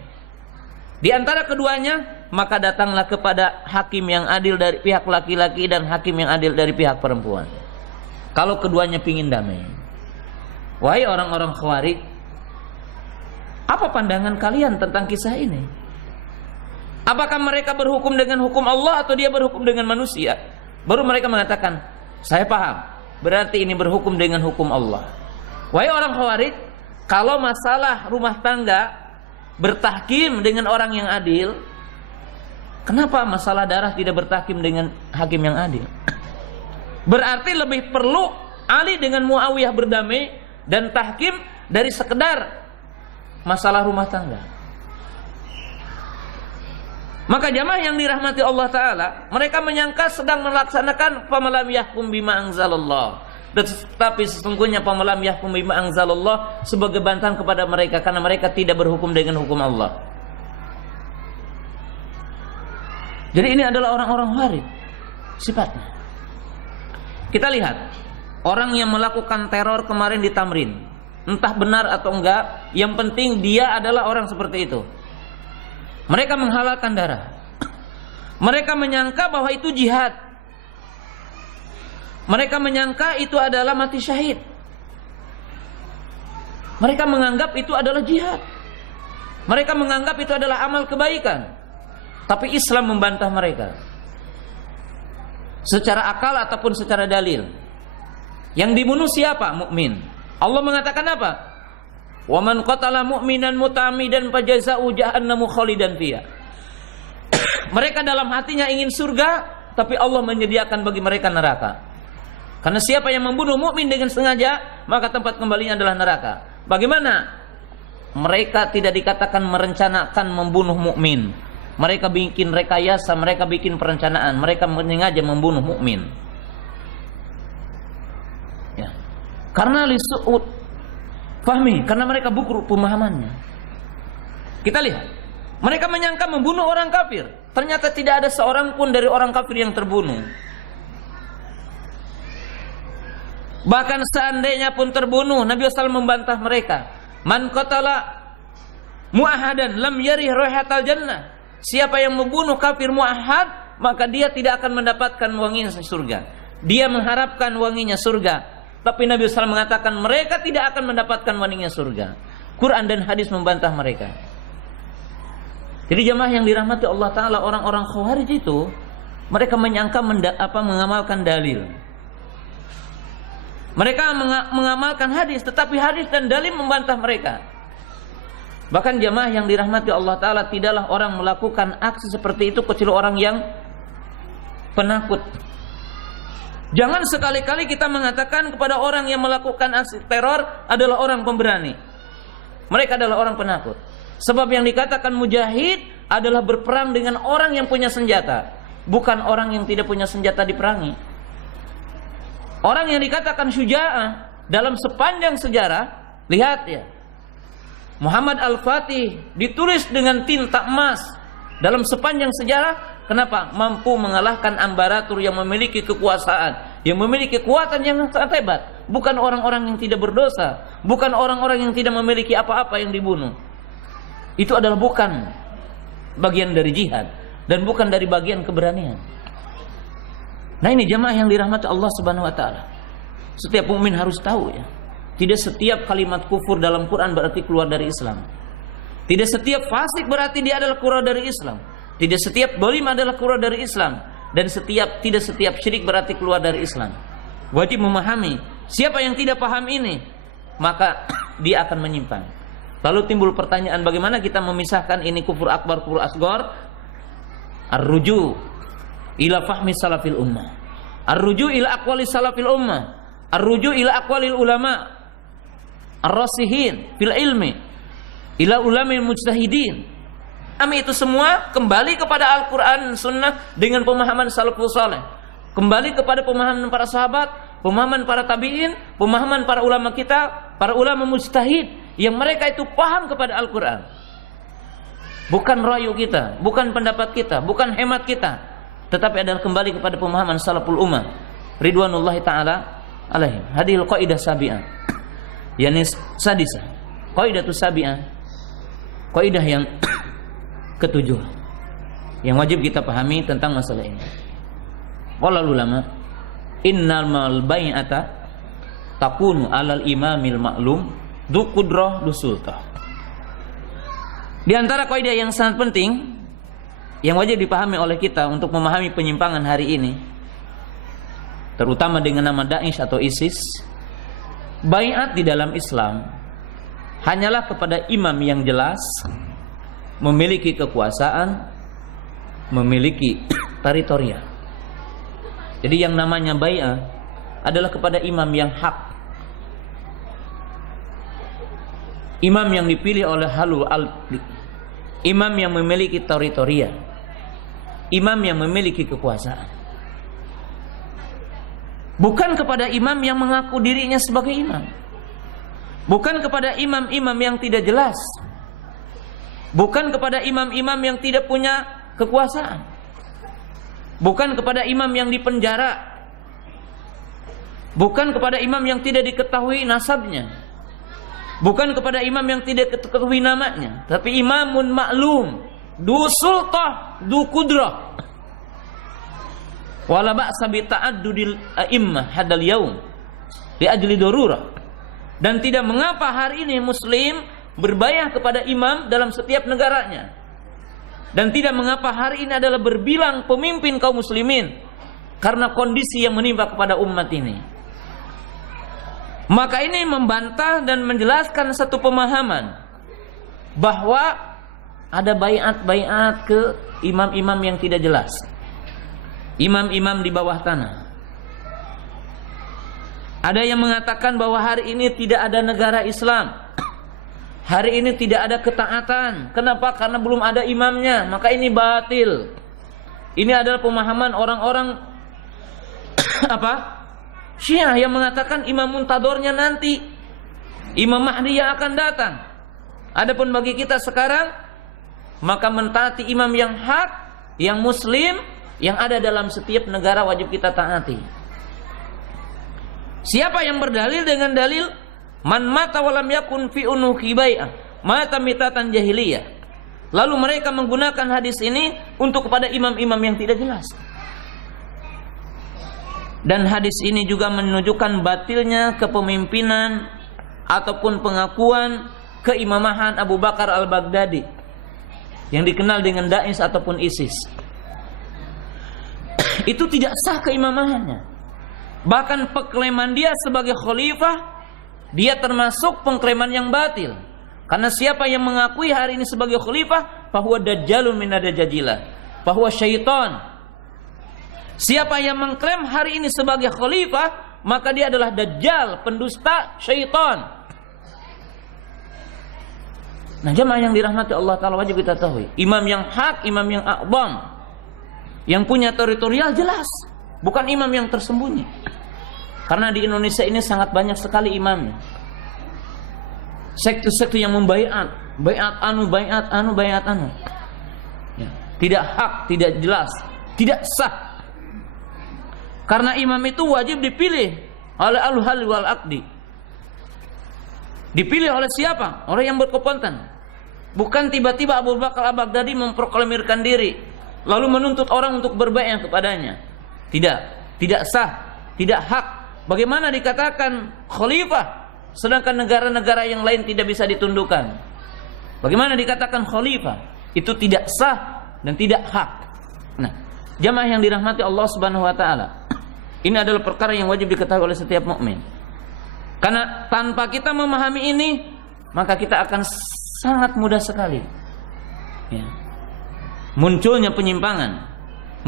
di antara keduanya, maka datanglah kepada hakim yang adil dari pihak laki-laki dan hakim yang adil dari pihak perempuan. Kalau keduanya pingin damai. Wahai orang-orang Khawarij, apa pandangan kalian tentang kisah ini? Apakah mereka berhukum dengan hukum Allah atau dia berhukum dengan manusia? Baru mereka mengatakan, saya paham, berarti ini berhukum dengan hukum Allah. Wahai orang Khawarij, kalau masalah rumah tangga bertahkim dengan orang yang adil, kenapa masalah darah tidak bertahkim dengan hakim yang adil? Berarti lebih perlu Ali dengan Muawiyah berdamai dan tahkim dari sekedar masalah rumah tangga. Maka jamaah yang dirahmati Allah Ta'ala, mereka menyangka sedang melaksanakan pamalam yahkum bima anzalallah, tetapi sesungguhnya pamalam yahkum bima anzalallah sebagai bantahan kepada mereka, karena mereka tidak berhukum dengan hukum Allah. Jadi ini adalah orang-orang Khawarij sifatnya. Kita lihat orang yang melakukan teror kemarin di Tamrin, entah benar atau enggak, yang penting dia adalah orang seperti itu. Mereka menghalalkan darah. Mereka menyangka bahwa itu jihad. Mereka menyangka itu adalah mati syahid. Mereka menganggap itu adalah jihad. Mereka menganggap itu adalah amal kebaikan. Tapi Islam membantah mereka secara akal ataupun secara dalil. Yang dibunuh siapa? Mukmin. Allah mengatakan apa? Wa man qatala mu'minan muta'ammidan fajaza'u jahannamu khalidan fiha. Mereka dalam hatinya ingin surga, tapi Allah menyediakan bagi mereka neraka. Karena siapa yang membunuh mukmin dengan sengaja, maka tempat kembalinya adalah neraka. Bagaimana? Mereka tidak dikatakan merencanakan membunuh mukmin. Mereka bikin rekayasa, mereka bikin perencanaan, mereka sengaja membunuh mukmin. Ya. Karena lisu'ud fahmi, karena mereka buruk pemahamannya. Kita lihat, mereka menyangka membunuh orang kafir. Ternyata tidak ada seorang pun dari orang kafir yang terbunuh. Bahkan seandainya pun terbunuh, Nabi SAW membantah mereka. Man qatala mu'ahadan lam yarih raihatal jannah. Siapa yang membunuh kafir mu'ahad, maka dia tidak akan mendapatkan wanginya surga. Dia mengharapkan wanginya surga. Tapi Nabi SAW mengatakan mereka tidak akan mendapatkan wanginya surga. Quran dan hadis membantah mereka. Jadi jemaah yang dirahmati Allah Ta'ala, orang-orang Khawarij itu mereka menyangka mengamalkan dalil. Mereka mengamalkan hadis, tetapi hadis dan dalil membantah mereka. Bahkan jemaah yang dirahmati Allah Ta'ala, tidaklah orang melakukan aksi seperti itu kecuali orang yang penakut. Jangan sekali-kali kita mengatakan kepada orang yang melakukan aksi teror adalah orang pemberani. Mereka adalah orang penakut. Sebab yang dikatakan mujahid adalah berperang dengan orang yang punya senjata, bukan orang yang tidak punya senjata diperangi. Orang yang dikatakan syuja'ah dalam sepanjang sejarah, lihat ya, Muhammad Al-Fatih ditulis dengan tinta emas dalam sepanjang sejarah. Kenapa? Mampu mengalahkan Ambaratur yang memiliki kekuasaan, yang memiliki kekuatan yang sangat hebat. Bukan orang-orang yang tidak berdosa, bukan orang-orang yang tidak memiliki apa-apa yang dibunuh. Itu adalah bukan bagian dari jihad dan bukan dari bagian keberanian. Nah ini jemaah yang dirahmati Allah Subhanahu wa taala. Setiap mukmin harus tahu ya. Tidak setiap kalimat kufur dalam Quran berarti keluar dari Islam. Tidak setiap fasik berarti dia adalah keluar dari Islam. Tidak setiap zalim adalah keluar dari Islam. Dan tidak setiap syirik berarti keluar dari Islam. Wajib memahami. Siapa yang tidak paham ini, maka dia akan menyimpang. Lalu timbul pertanyaan, bagaimana kita memisahkan ini kufur akbar, kufur asghar? Ar-ruju ila fahmi salafil ummah, ar-ruju ila aqwali salafil ummah, ar-ruju ila aqwalil ulama ar-rasihin fil ilmi, ila ulamil mujtahidin. Itu semua kembali kepada Al-Quran Sunnah dengan pemahaman salafus saleh, kembali kepada pemahaman para sahabat, pemahaman para tabi'in, pemahaman para ulama kita, para ulama mujtahid yang mereka itu paham kepada Al-Quran. Bukan rayu kita, bukan pendapat kita, bukan hemat kita, tetapi adalah kembali kepada pemahaman salaful ummah ridwanullahi ta'ala alaihim. Hadhil qaidah sabi'ah, yani sadisah, qaidatus sabi'ah, qaidah yang ketujuh yang wajib kita pahami tentang masalah ini. Qala ulama, innal bai'ata takunu alal imamil ma'lum du qudrah du sultah. Di antara kaidah yang sangat penting yang wajib dipahami oleh kita untuk memahami penyimpangan hari ini, terutama dengan nama Daesh atau ISIS, baiat di dalam Islam hanyalah kepada imam yang jelas, memiliki kekuasaan, memiliki teritorial. Jadi yang namanya bai'ah adalah kepada imam yang hak, imam yang dipilih oleh halul alqi, imam yang memiliki teritorial, imam yang memiliki kekuasaan. Bukan kepada imam yang mengaku dirinya sebagai imam, bukan kepada imam-imam yang tidak jelas, bukan kepada imam-imam yang tidak punya kekuasaan, bukan kepada imam yang dipenjara, bukan kepada imam yang tidak diketahui nasabnya, bukan kepada imam yang tidak diketahui namanya, tapi imamun maklum, du sultah, du kudrah. Wala ba'sa bi ta'addudil a'immah hadal yaum li ajli darurah. Dan tidak mengapa hari ini muslim berbayah kepada imam dalam setiap negaranya. Dan tidak mengapa hari ini adalah berbilang pemimpin kaum muslimin karena kondisi yang menimpa kepada umat ini. Maka ini membantah dan menjelaskan satu pemahaman bahwa ada baiat-baiat ke imam-imam yang tidak jelas, imam-imam di bawah tanah. Ada yang mengatakan bahwa hari ini tidak ada negara Islam, hari ini tidak ada ketaatan. Kenapa? Karena belum ada imamnya. Maka ini batil. Ini adalah pemahaman orang-orang apa? Syiah yang mengatakan imam muntadornya nanti, Imam Mahdi yang akan datang. Adapun bagi kita sekarang, maka mentaati imam yang hak, yang muslim, yang ada dalam setiap negara wajib kita taati. Siapa yang berdalil dengan dalil man mata walam yakun fi unuhi bai'ah mata mitatan jahiliyah. Lalu mereka menggunakan hadis ini untuk kepada imam-imam yang tidak jelas. Dan hadis ini juga menunjukkan batilnya kepemimpinan ataupun pengakuan keimamahan Abu Bakar al-Baghdadi yang dikenal dengan Dais ataupun ISIS. Itu tidak sah keimamahannya. Bahkan penglaiman dia sebagai khalifah, dia termasuk pengklaiman yang batil. Karena siapa yang mengakui hari ini sebagai khalifah, fahuwa dajjalun min ad-dajjajilah, fahuwa syaitan. Siapa yang mengklaim hari ini sebagai khalifah, maka dia adalah dajjal, pendusta, syaitan. Nah, jemaah yang dirahmati Allah Ta'ala, wajib kita tahu, imam yang hak, imam yang a'zam, yang punya teritorial jelas, bukan imam yang tersembunyi. Karena di Indonesia ini sangat banyak sekali imamnya. Sekte-sekte yang membaiat, baiat anu, baiat anu, baiat anu. Ya. Tidak hak, tidak jelas, tidak sah. Karena imam itu wajib dipilih oleh al-hal wal aqdi. Dipilih oleh siapa? Orang yang berkompeten. Bukan tiba-tiba Abu Bakar al-Baghdadi memproklamirkan diri lalu menuntut orang untuk berbaiat kepadanya. Tidak sah, tidak hak. Bagaimana dikatakan khalifah sedangkan negara-negara yang lain tidak bisa ditundukkan? Bagaimana dikatakan khalifah? Itu tidak sah dan tidak hak. Nah, jamaah yang dirahmati Allah Subhanahu wa taala, ini adalah perkara yang wajib diketahui oleh setiap mukmin. Karena tanpa kita memahami ini, maka kita akan sangat mudah sekali ya, munculnya penyimpangan,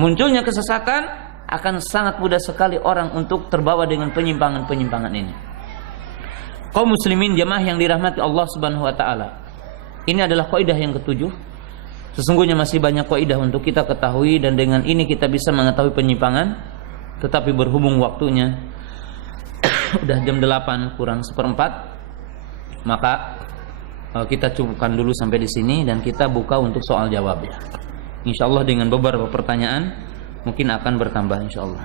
munculnya kesesatan, akan sangat mudah sekali orang untuk terbawa dengan penyimpangan-penyimpangan ini. Kaum muslimin jamaah yang dirahmati Allah Subhanahu wa taala, ini adalah kaidah yang ketujuh. Sesungguhnya masih banyak kaidah untuk kita ketahui, dan dengan ini kita bisa mengetahui penyimpangan. Tetapi berhubung waktunya udah jam 8 kurang seperempat, maka kita cukupkan dulu sampai di sini dan kita buka untuk soal jawab ya. Insyaallah dengan beberapa pertanyaan mungkin akan bertambah insyaallah.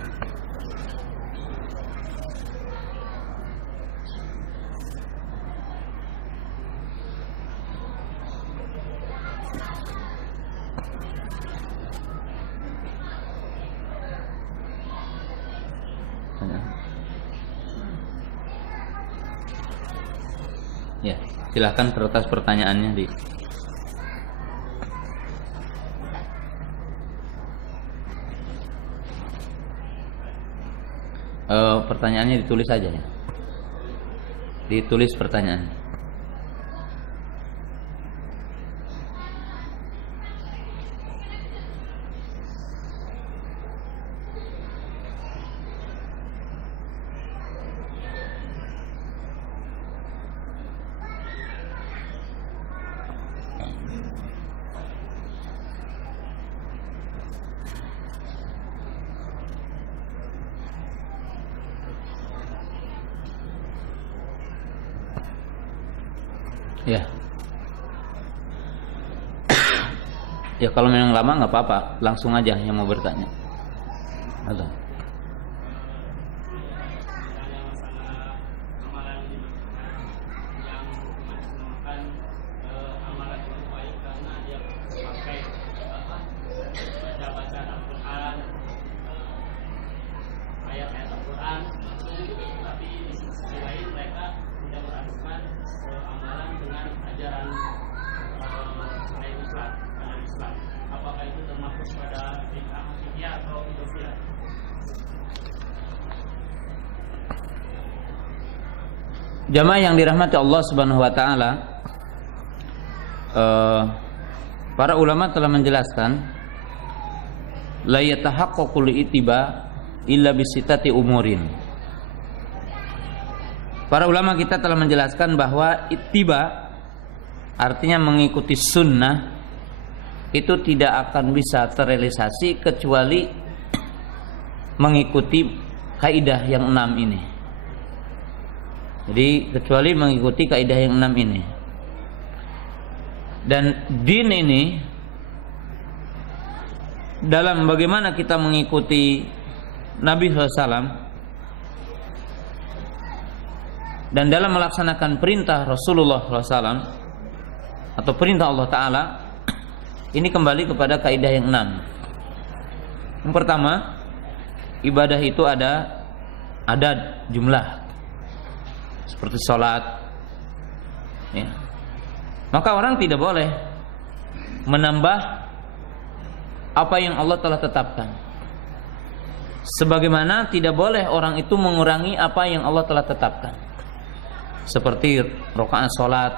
Ya, silahkan kertas pertanyaannya di. Pertanyaannya ditulis saja ya. Ditulis pertanyaan. Ya. Ya kalau memang lama nggak apa-apa, langsung aja yang mau bertanya. Ada. Jamaah yang dirahmati Allah Subhanahu wa taala, para ulama telah menjelaskan la yatahaqqaqul ittiba illa bisitati umurin. Para ulama kita telah menjelaskan bahwa ittiba artinya mengikuti sunnah itu tidak akan bisa terrealisasi kecuali mengikuti kaidah yang 6 ini. Jadi kecuali mengikuti kaidah yang 6 ini. Dan din ini dalam bagaimana kita mengikuti Nabi SAW dan dalam melaksanakan perintah Rasulullah SAW atau perintah Allah Ta'ala, ini kembali kepada kaidah yang 6. Yang pertama, ibadah itu ada adad, jumlah, seperti sholat ya. Maka orang tidak boleh menambah apa yang Allah telah tetapkan, sebagaimana tidak boleh orang itu mengurangi apa yang Allah telah tetapkan, seperti rakaat sholat,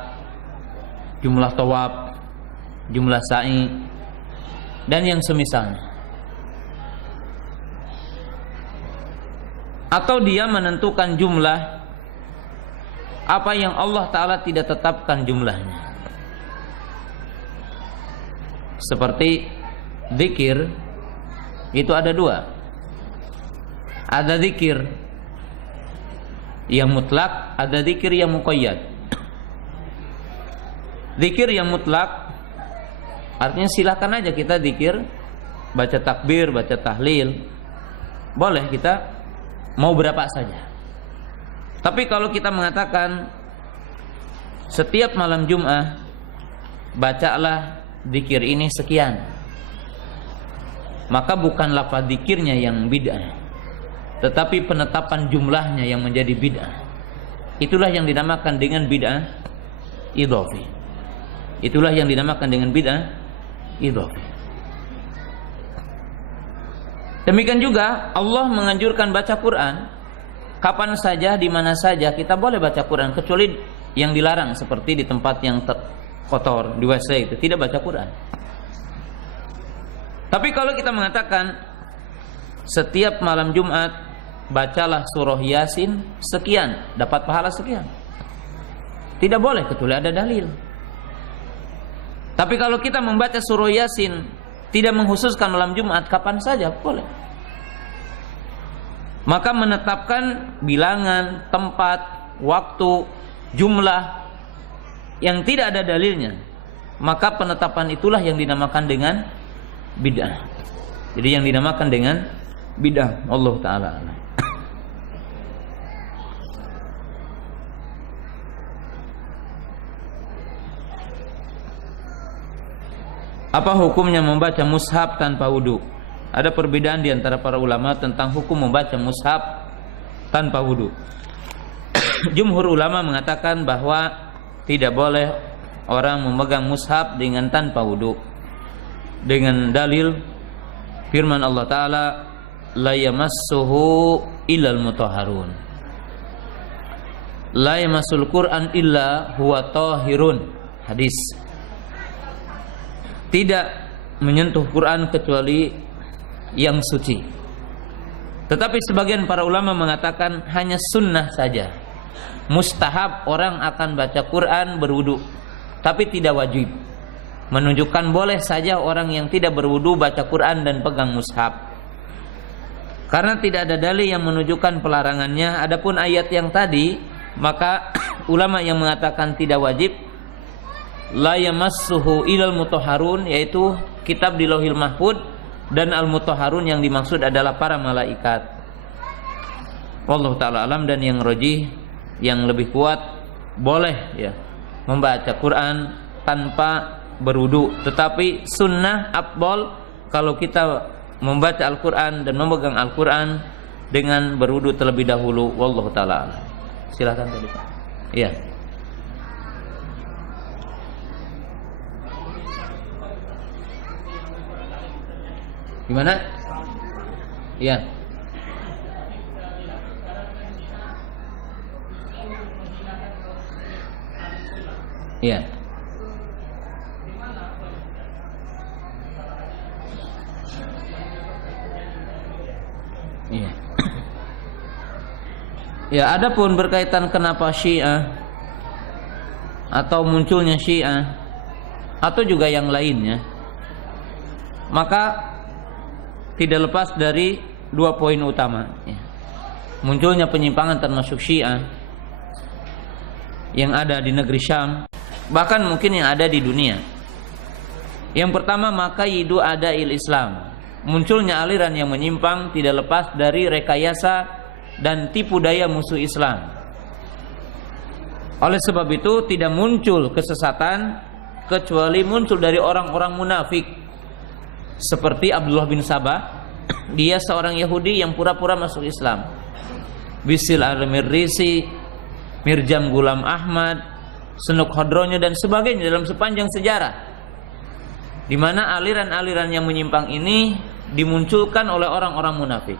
jumlah tawaf, jumlah sa'i, dan yang semisalnya. Atau dia menentukan jumlah apa yang Allah Ta'ala tidak tetapkan jumlahnya, seperti zikir itu ada 2. Ada zikir yang mutlak, ada zikir yang muqayyad. Zikir yang mutlak artinya silakan aja kita zikir, baca takbir, baca tahlil, boleh kita mau berapa saja. Tapi kalau kita mengatakan setiap malam Jumat bacalah zikir ini sekian, maka bukan lafaz zikirnya yang bid'ah, tetapi penetapan jumlahnya yang menjadi bid'ah. Itulah yang dinamakan dengan bid'ah idhafi. Itulah yang dinamakan dengan bid'ah idhafi. Demikian juga Allah menganjurkan baca Quran. Kapan saja, di mana saja kita boleh baca Quran, kecuali yang dilarang seperti di tempat yang kotor, di WC itu tidak baca Quran. Tapi kalau kita mengatakan setiap malam Jumat bacalah surah Yasin sekian, dapat pahala sekian, tidak boleh kecuali ada dalil. Tapi kalau kita membaca surah Yasin tidak mengkhususkan malam Jumat, kapan saja boleh. Maka menetapkan bilangan, tempat, waktu, jumlah yang tidak ada dalilnya, maka penetapan itulah yang dinamakan dengan bid'ah. Jadi yang dinamakan dengan bid'ah. Allah Ta'ala. Apa hukumnya membaca mushaf tanpa wudu? Ada perbedaan di antara para ulama tentang hukum membaca mushaf tanpa wudu. Jumhur ulama mengatakan bahwa tidak boleh orang memegang mushaf dengan tanpa wudu, dengan dalil firman Allah Ta'ala, la yamassuhu illal mutahharun, la yamassul Qur'an illa huwa tahirun. Hadis, tidak menyentuh Quran kecuali yang suci. Tetapi sebagian para ulama mengatakan hanya sunnah saja, mustahab orang akan baca Quran berwudu, tapi tidak wajib. Menunjukkan boleh saja orang yang tidak berwudu baca Quran dan pegang mushaf, karena tidak ada dalil yang menunjukkan pelarangannya. Adapun ayat yang tadi, maka ulama yang mengatakan tidak wajib, la yamassuhu ilal mutahharun, yaitu kitab di Lauhil Mahfud, dan al-mutahharun yang dimaksud adalah para malaikat. Wallahu ta'ala alam. Dan yang rajih, yang lebih kuat, boleh ya membaca Quran tanpa berwudu, tetapi sunnah afdal kalau kita membaca Al-Quran dan memegang Al-Quran dengan berwudu terlebih dahulu. Wallahu ta'ala alam. Silakan tadi Pak. Iya. Gimana? Iya. Iya. Iya. Ya, adapun berkaitan kenapa Syiah atau munculnya Syiah atau juga yang lainnya, maka tidak lepas dari dua poin utama. Munculnya penyimpangan termasuk Syiah yang ada di negeri Syam, bahkan mungkin yang ada di dunia. Yang pertama, maka yidu adail Islam. Munculnya aliran yang menyimpang tidak lepas dari rekayasa dan tipu daya musuh Islam. Oleh sebab itu tidak muncul kesesatan kecuali muncul dari orang-orang munafik seperti Abdullah bin Sabah. Dia seorang Yahudi yang pura-pura masuk Islam. Bisil al-Mirrisi, Mirjam Gulam Ahmad, Senuk Hodronyo dan sebagainya dalam sepanjang sejarah, di mana aliran-aliran yang menyimpang ini dimunculkan oleh orang-orang munafik.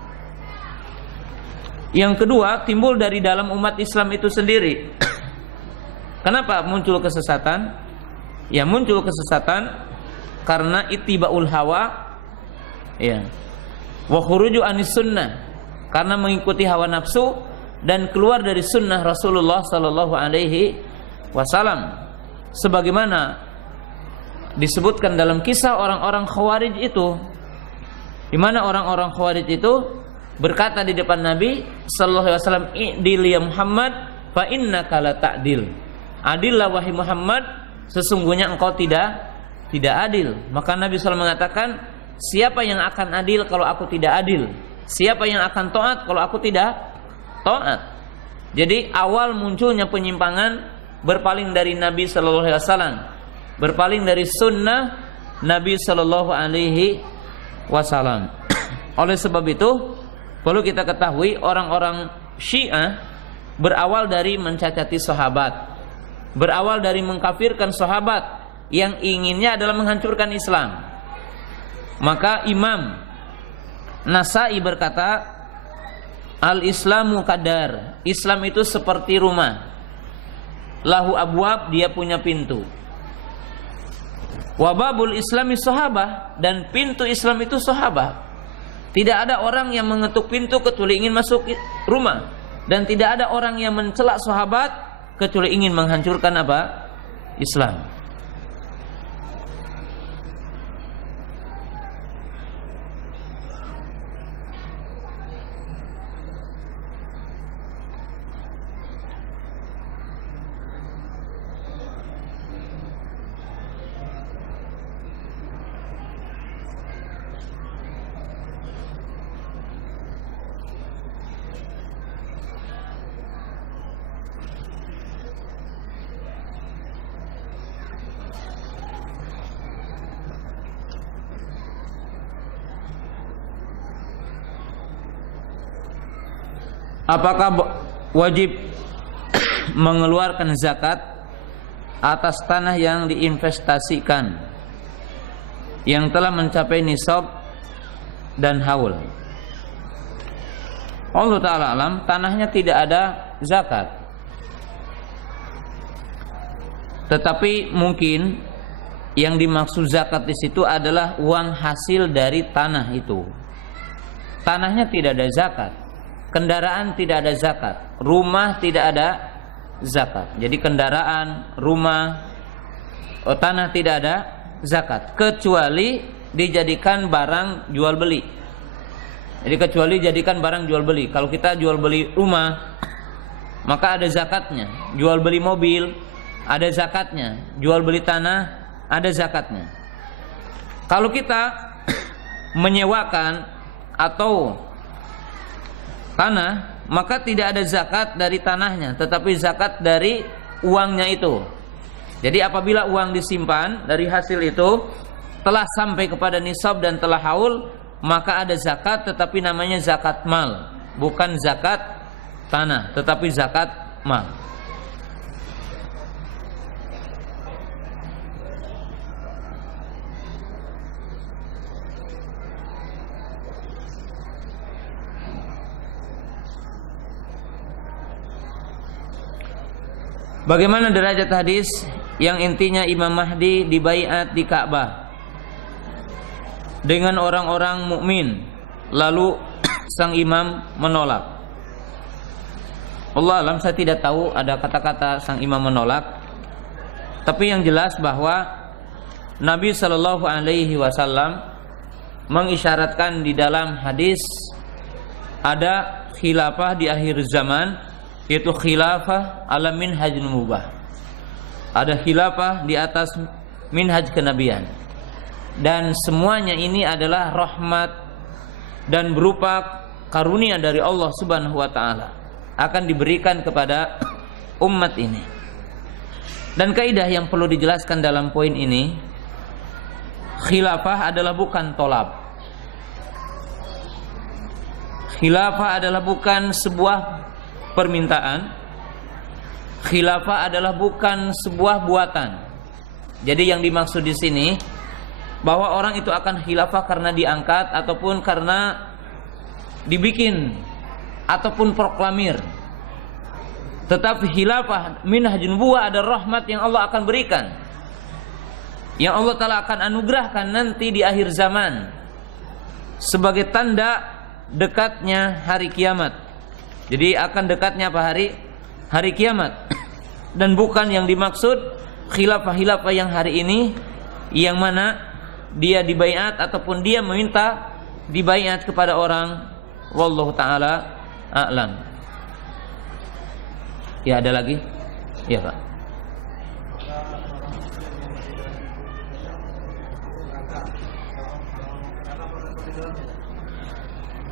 Yang kedua, timbul dari dalam umat Islam itu sendiri. Kenapa muncul kesesatan? Ya, muncul kesesatan karena ittiba'ul hawa, ya, wa khuruju anis sunnah, karena mengikuti hawa nafsu dan keluar dari sunnah Rasulullah sallallahu alaihi wasallam, sebagaimana disebutkan dalam kisah orang-orang Khawarij itu, di mana orang-orang Khawarij itu berkata di depan Nabi sallallahu alaihi wasallam, "I'dil ya Muhammad fa innaka la ta'dil." Adillah wahai Muhammad, sesungguhnya engkau tidak adil. Maka Nabi SAW mengatakan, siapa yang akan adil kalau aku tidak adil? Siapa yang akan taat kalau aku tidak taat? Jadi awal munculnya penyimpangan berpaling dari Nabi sallallahu alaihi wasallam, berpaling dari sunnah Nabi sallallahu alaihi wasallam. Oleh sebab itu perlu kita ketahui, orang-orang Syiah berawal dari mencacati sahabat, berawal dari mengkafirkan sahabat yang inginnya adalah menghancurkan Islam. Maka Imam Nasai berkata, al-Islamu kadar, Islam itu seperti rumah, lahu abwab, dia punya pintu, wababul Islami sahabah, dan pintu Islam itu sahabat. Tidak ada orang yang mengetuk pintu kecuali ingin masuk rumah, dan tidak ada orang yang mencela sahabat kecuali ingin menghancurkan apa? Islam. Apakah wajib mengeluarkan zakat atas tanah yang diinvestasikan yang telah mencapai nisab dan haul? Allah Ta'ala alam, tanahnya tidak ada zakat, tetapi mungkin yang dimaksud zakat di situ adalah uang hasil dari tanah itu. Tanahnya tidak ada zakat, kendaraan tidak ada zakat, rumah tidak ada zakat. Jadi kendaraan, rumah, tanah tidak ada zakat, kecuali dijadikan barang jual beli. Jadi kecuali jadikan barang jual beli. Kalau kita jual beli rumah, maka ada zakatnya. Jual beli mobil, ada zakatnya. Jual beli tanah, ada zakatnya. Kalau kita menyewakan atau tanah, maka tidak ada zakat dari tanahnya, tetapi zakat dari uangnya itu. Jadi apabila uang disimpan dari hasil itu telah sampai kepada nisab dan telah haul, maka ada zakat, tetapi namanya zakat mal, bukan zakat tanah, tetapi zakat mal. Bagaimana derajat hadis yang intinya Imam Mahdi dibaiat di Ka'bah dengan orang-orang mukmin, lalu sang imam menolak. Allah alam, saya tidak tahu ada kata-kata sang imam menolak, tapi yang jelas bahwa Nabi Shallallahu Alaihi Wasallam mengisyaratkan di dalam hadis ada khilafah di akhir zaman, yaitu khilafah ala minhaj nubah. Ada khilafah di atas minhaj kenabian, dan semuanya ini adalah rahmat dan berupa karunia dari Allah Subhanahu wa taala akan diberikan kepada umat ini. Dan kaidah yang perlu dijelaskan dalam poin ini, khilafah adalah bukan tolab. Khilafah adalah bukan sebuah permintaan. Khilafah adalah bukan sebuah buatan. Jadi yang dimaksud di sini bahwa orang itu akan khilafah karena diangkat ataupun karena dibikin ataupun proklamir. Tetapi khilafah minhajun buah ada rahmat yang Allah akan berikan, yang Allah Ta'ala akan anugerahkan nanti di akhir zaman sebagai tanda dekatnya hari kiamat. Jadi akan dekatnya apa hari kiamat. Dan bukan yang dimaksud khilafah-khilafah yang hari ini, yang mana dia dibaiat ataupun dia meminta dibaiat kepada orang. Wallahu ta'ala a'lam. Ya, ada lagi? Ya, Pak.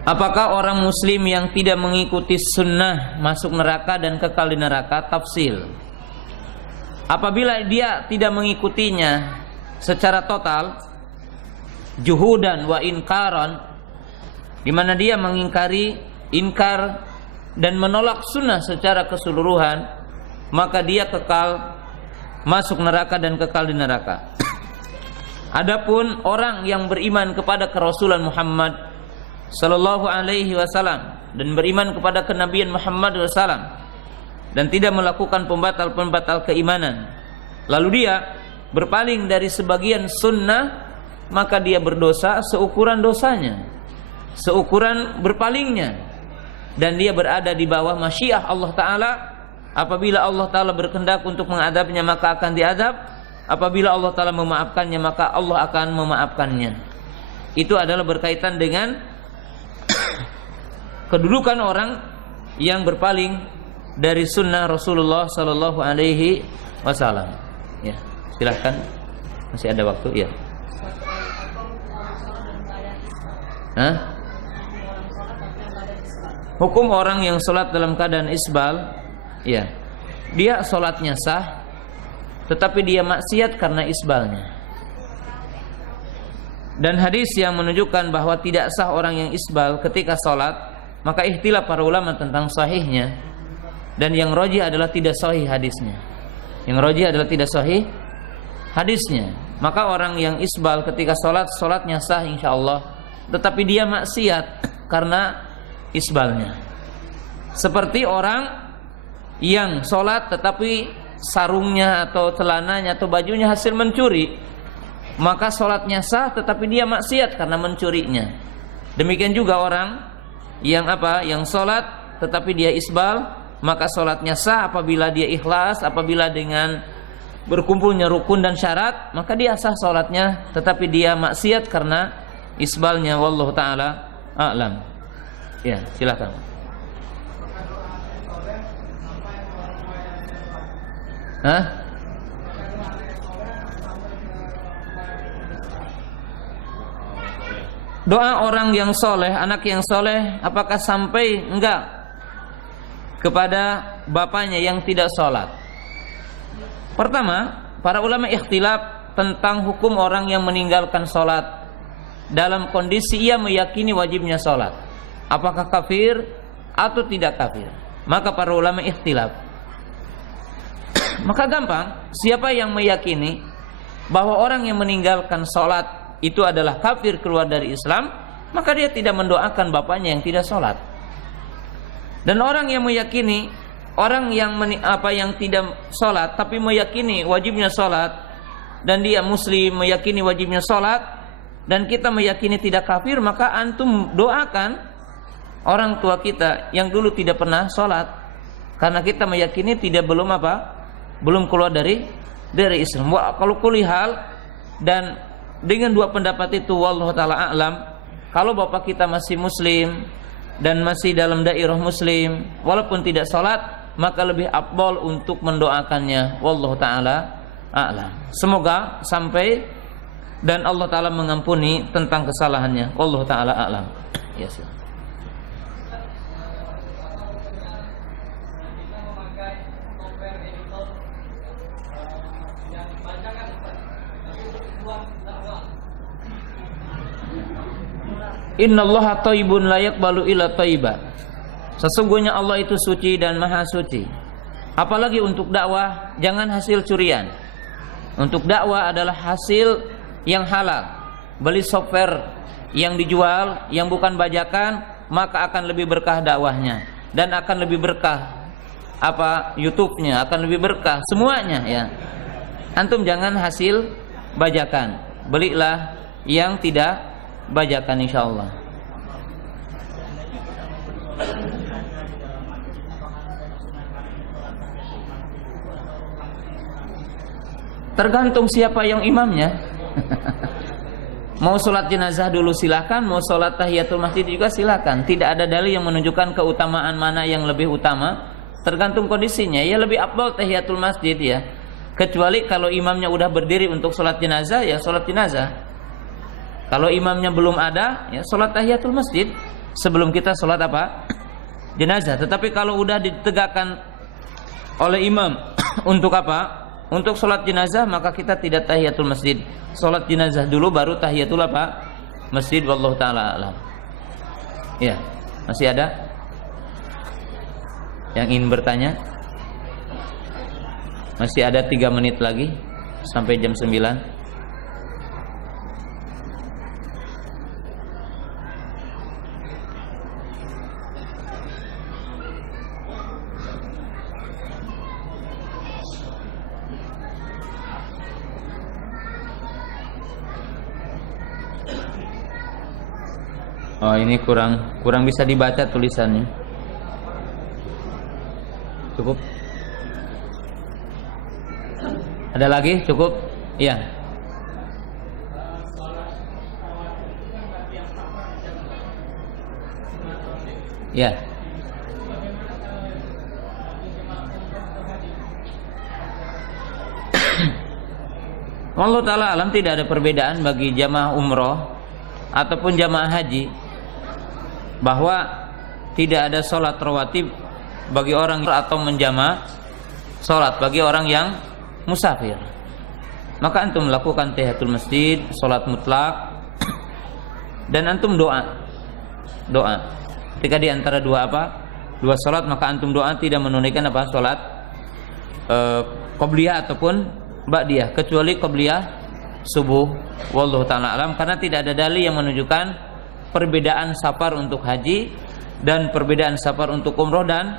Apakah orang muslim yang tidak mengikuti sunnah masuk neraka dan kekal di neraka? Tafsil. Apabila dia tidak mengikutinya secara total, juhudan wa inkaran, di mana dia ingkar dan menolak sunnah secara keseluruhan, maka dia kekal masuk neraka dan kekal di neraka. Adapun orang yang beriman kepada kerasulan Muhammad Sallallahu Alaihi Wasallam dan beriman kepada kenabian Muhammad Wasallam dan tidak melakukan pembatal-pembatal keimanan, lalu dia berpaling dari sebagian sunnah, maka dia berdosa seukuran dosanya, seukuran berpalingnya, dan dia berada di bawah masyiah Allah Ta'ala. Apabila Allah Ta'ala berkehendak untuk mengadabnya, maka akan diadab. Apabila Allah Ta'ala memaafkannya, maka Allah akan memaafkannya. Itu adalah berkaitan dengan kedudukan orang yang berpaling dari sunnah Rasulullah Sallallahu Alaihi Wasallam. Ya, silahkan, masih ada waktu. Ya. Hukum orang yang sholat dalam keadaan isbal, ya, dia sholatnya sah, tetapi dia maksiat karena isbalnya. Dan hadis yang menunjukkan bahwa tidak sah orang yang isbal ketika sholat, maka ikhtilaf para ulama tentang sahihnya. Dan yang rajih adalah tidak sahih hadisnya. Yang rajih adalah tidak sahih hadisnya. Maka orang yang isbal ketika sholatnya sah insyaallah, tetapi dia maksiat karena isbalnya. Seperti orang yang sholat tetapi sarungnya atau celananya atau bajunya hasil mencuri, maka sholatnya sah tetapi dia maksiat karena mencurinya. Demikian juga orang yang yang sholat tetapi dia isbal, maka sholatnya sah apabila dia ikhlas, apabila dengan berkumpulnya rukun dan syarat, maka dia sah sholatnya, tetapi dia maksiat karena isbalnya. Wallahu ta'ala a'lam. Ya, silakan. Doa orang yang soleh, anak yang soleh, apakah sampai enggak kepada bapaknya yang tidak sholat? Pertama, para ulama ikhtilaf tentang hukum orang yang meninggalkan sholat dalam kondisi ia meyakini wajibnya sholat, apakah kafir atau tidak kafir. Maka para ulama ikhtilaf. Maka gampang, siapa yang meyakini bahwa orang yang meninggalkan sholat itu adalah kafir, keluar dari Islam, maka dia tidak mendoakan bapaknya yang tidak sholat. Dan orang yang meyakini orang yang yang tidak sholat tapi meyakini wajibnya sholat, dan dia muslim meyakini wajibnya sholat, dan kita meyakini tidak kafir, maka antum doakan orang tua kita yang dulu tidak pernah sholat, karena kita meyakini belum keluar dari Islam. Kalau kulihal, dan dengan dua pendapat itu wallahu taala a'lam, kalau bapak kita masih muslim dan masih dalam dairah muslim walaupun tidak sholat, maka lebih afdal untuk mendoakannya wallahu taala a'lam. Semoga sampai dan Allah taala mengampuni tentang kesalahannya wallahu taala a'lam. Yes. Innallaha thayyibun la yaqbalu illa thayyiba. Sesungguhnya Allah itu suci dan maha suci. Apalagi untuk dakwah, jangan hasil curian. Untuk dakwah adalah hasil yang halal. Beli software yang dijual yang bukan bajakan, maka akan lebih berkah dakwahnya, dan akan lebih berkah YouTube-nya, akan lebih berkah semuanya ya. Antum jangan hasil bajakan. Belilah yang tidak bajakan insyaallah. Tergantung siapa yang imamnya. Mau sholat jenazah dulu silakan, mau sholat tahiyatul masjid juga silakan. Tidak ada dalil yang menunjukkan keutamaan mana yang lebih utama. Tergantung kondisinya. Ya lebih afdal tahiyatul masjid ya. Kecuali kalau imamnya udah berdiri untuk sholat jenazah, ya sholat jenazah. Kalau imamnya belum ada, ya sholat tahiyatul masjid sebelum kita sholat jenazah. Tetapi kalau udah ditegakkan oleh imam untuk untuk sholat jenazah, maka kita tidak tahiyatul masjid. Sholat jenazah dulu baru tahiyatul masjid. Wallahu taala alam. Ya, masih ada yang ingin bertanya? Masih ada 3 menit lagi sampai jam 9. Oh, ini kurang bisa dibaca tulisannya. Cukup? Ada lagi? Cukup? Iya. Ya. Allah Ta'ala alam tidak ada perbedaan bagi jamaah umroh ataupun jamaah haji, bahwa tidak ada sholat rawatib bagi orang atau menjama sholat bagi orang yang musafir. Maka antum melakukan tahiyatul masjid, sholat mutlak, dan antum doa. Ketika di antara dua sholat, maka antum doa tidak menunaikan sholat qobliyah ataupun ba'diyah, kecuali qobliyah subuh. Wallahu ta'ala alam, karena tidak ada dalil yang menunjukkan perbedaan safar untuk haji dan perbedaan safar untuk umroh dan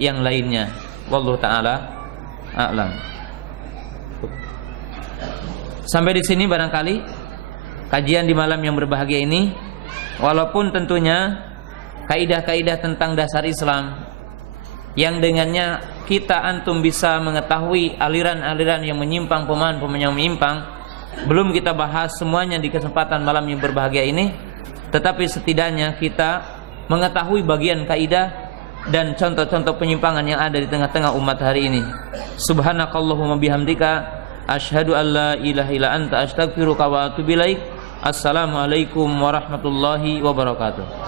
yang lainnya. Wallahu ta'ala a'lam. Sampai di sini barangkali kajian di malam yang berbahagia ini, walaupun tentunya kaidah-kaidah tentang dasar Islam yang dengannya kita antum bisa mengetahui aliran-aliran yang menyimpang, pemahaman yang menyimpang, belum kita bahas semuanya di kesempatan malam yang berbahagia ini. Tetapi setidaknya kita mengetahui bagian kaidah dan contoh-contoh penyimpangan yang ada di tengah-tengah umat hari ini. Subhanakallahumma bihamdika asyhadu an la ilaha illa anta astaghfiruka wa atubu ilaik. Assalamualaikum warahmatullahi wabarakatuh.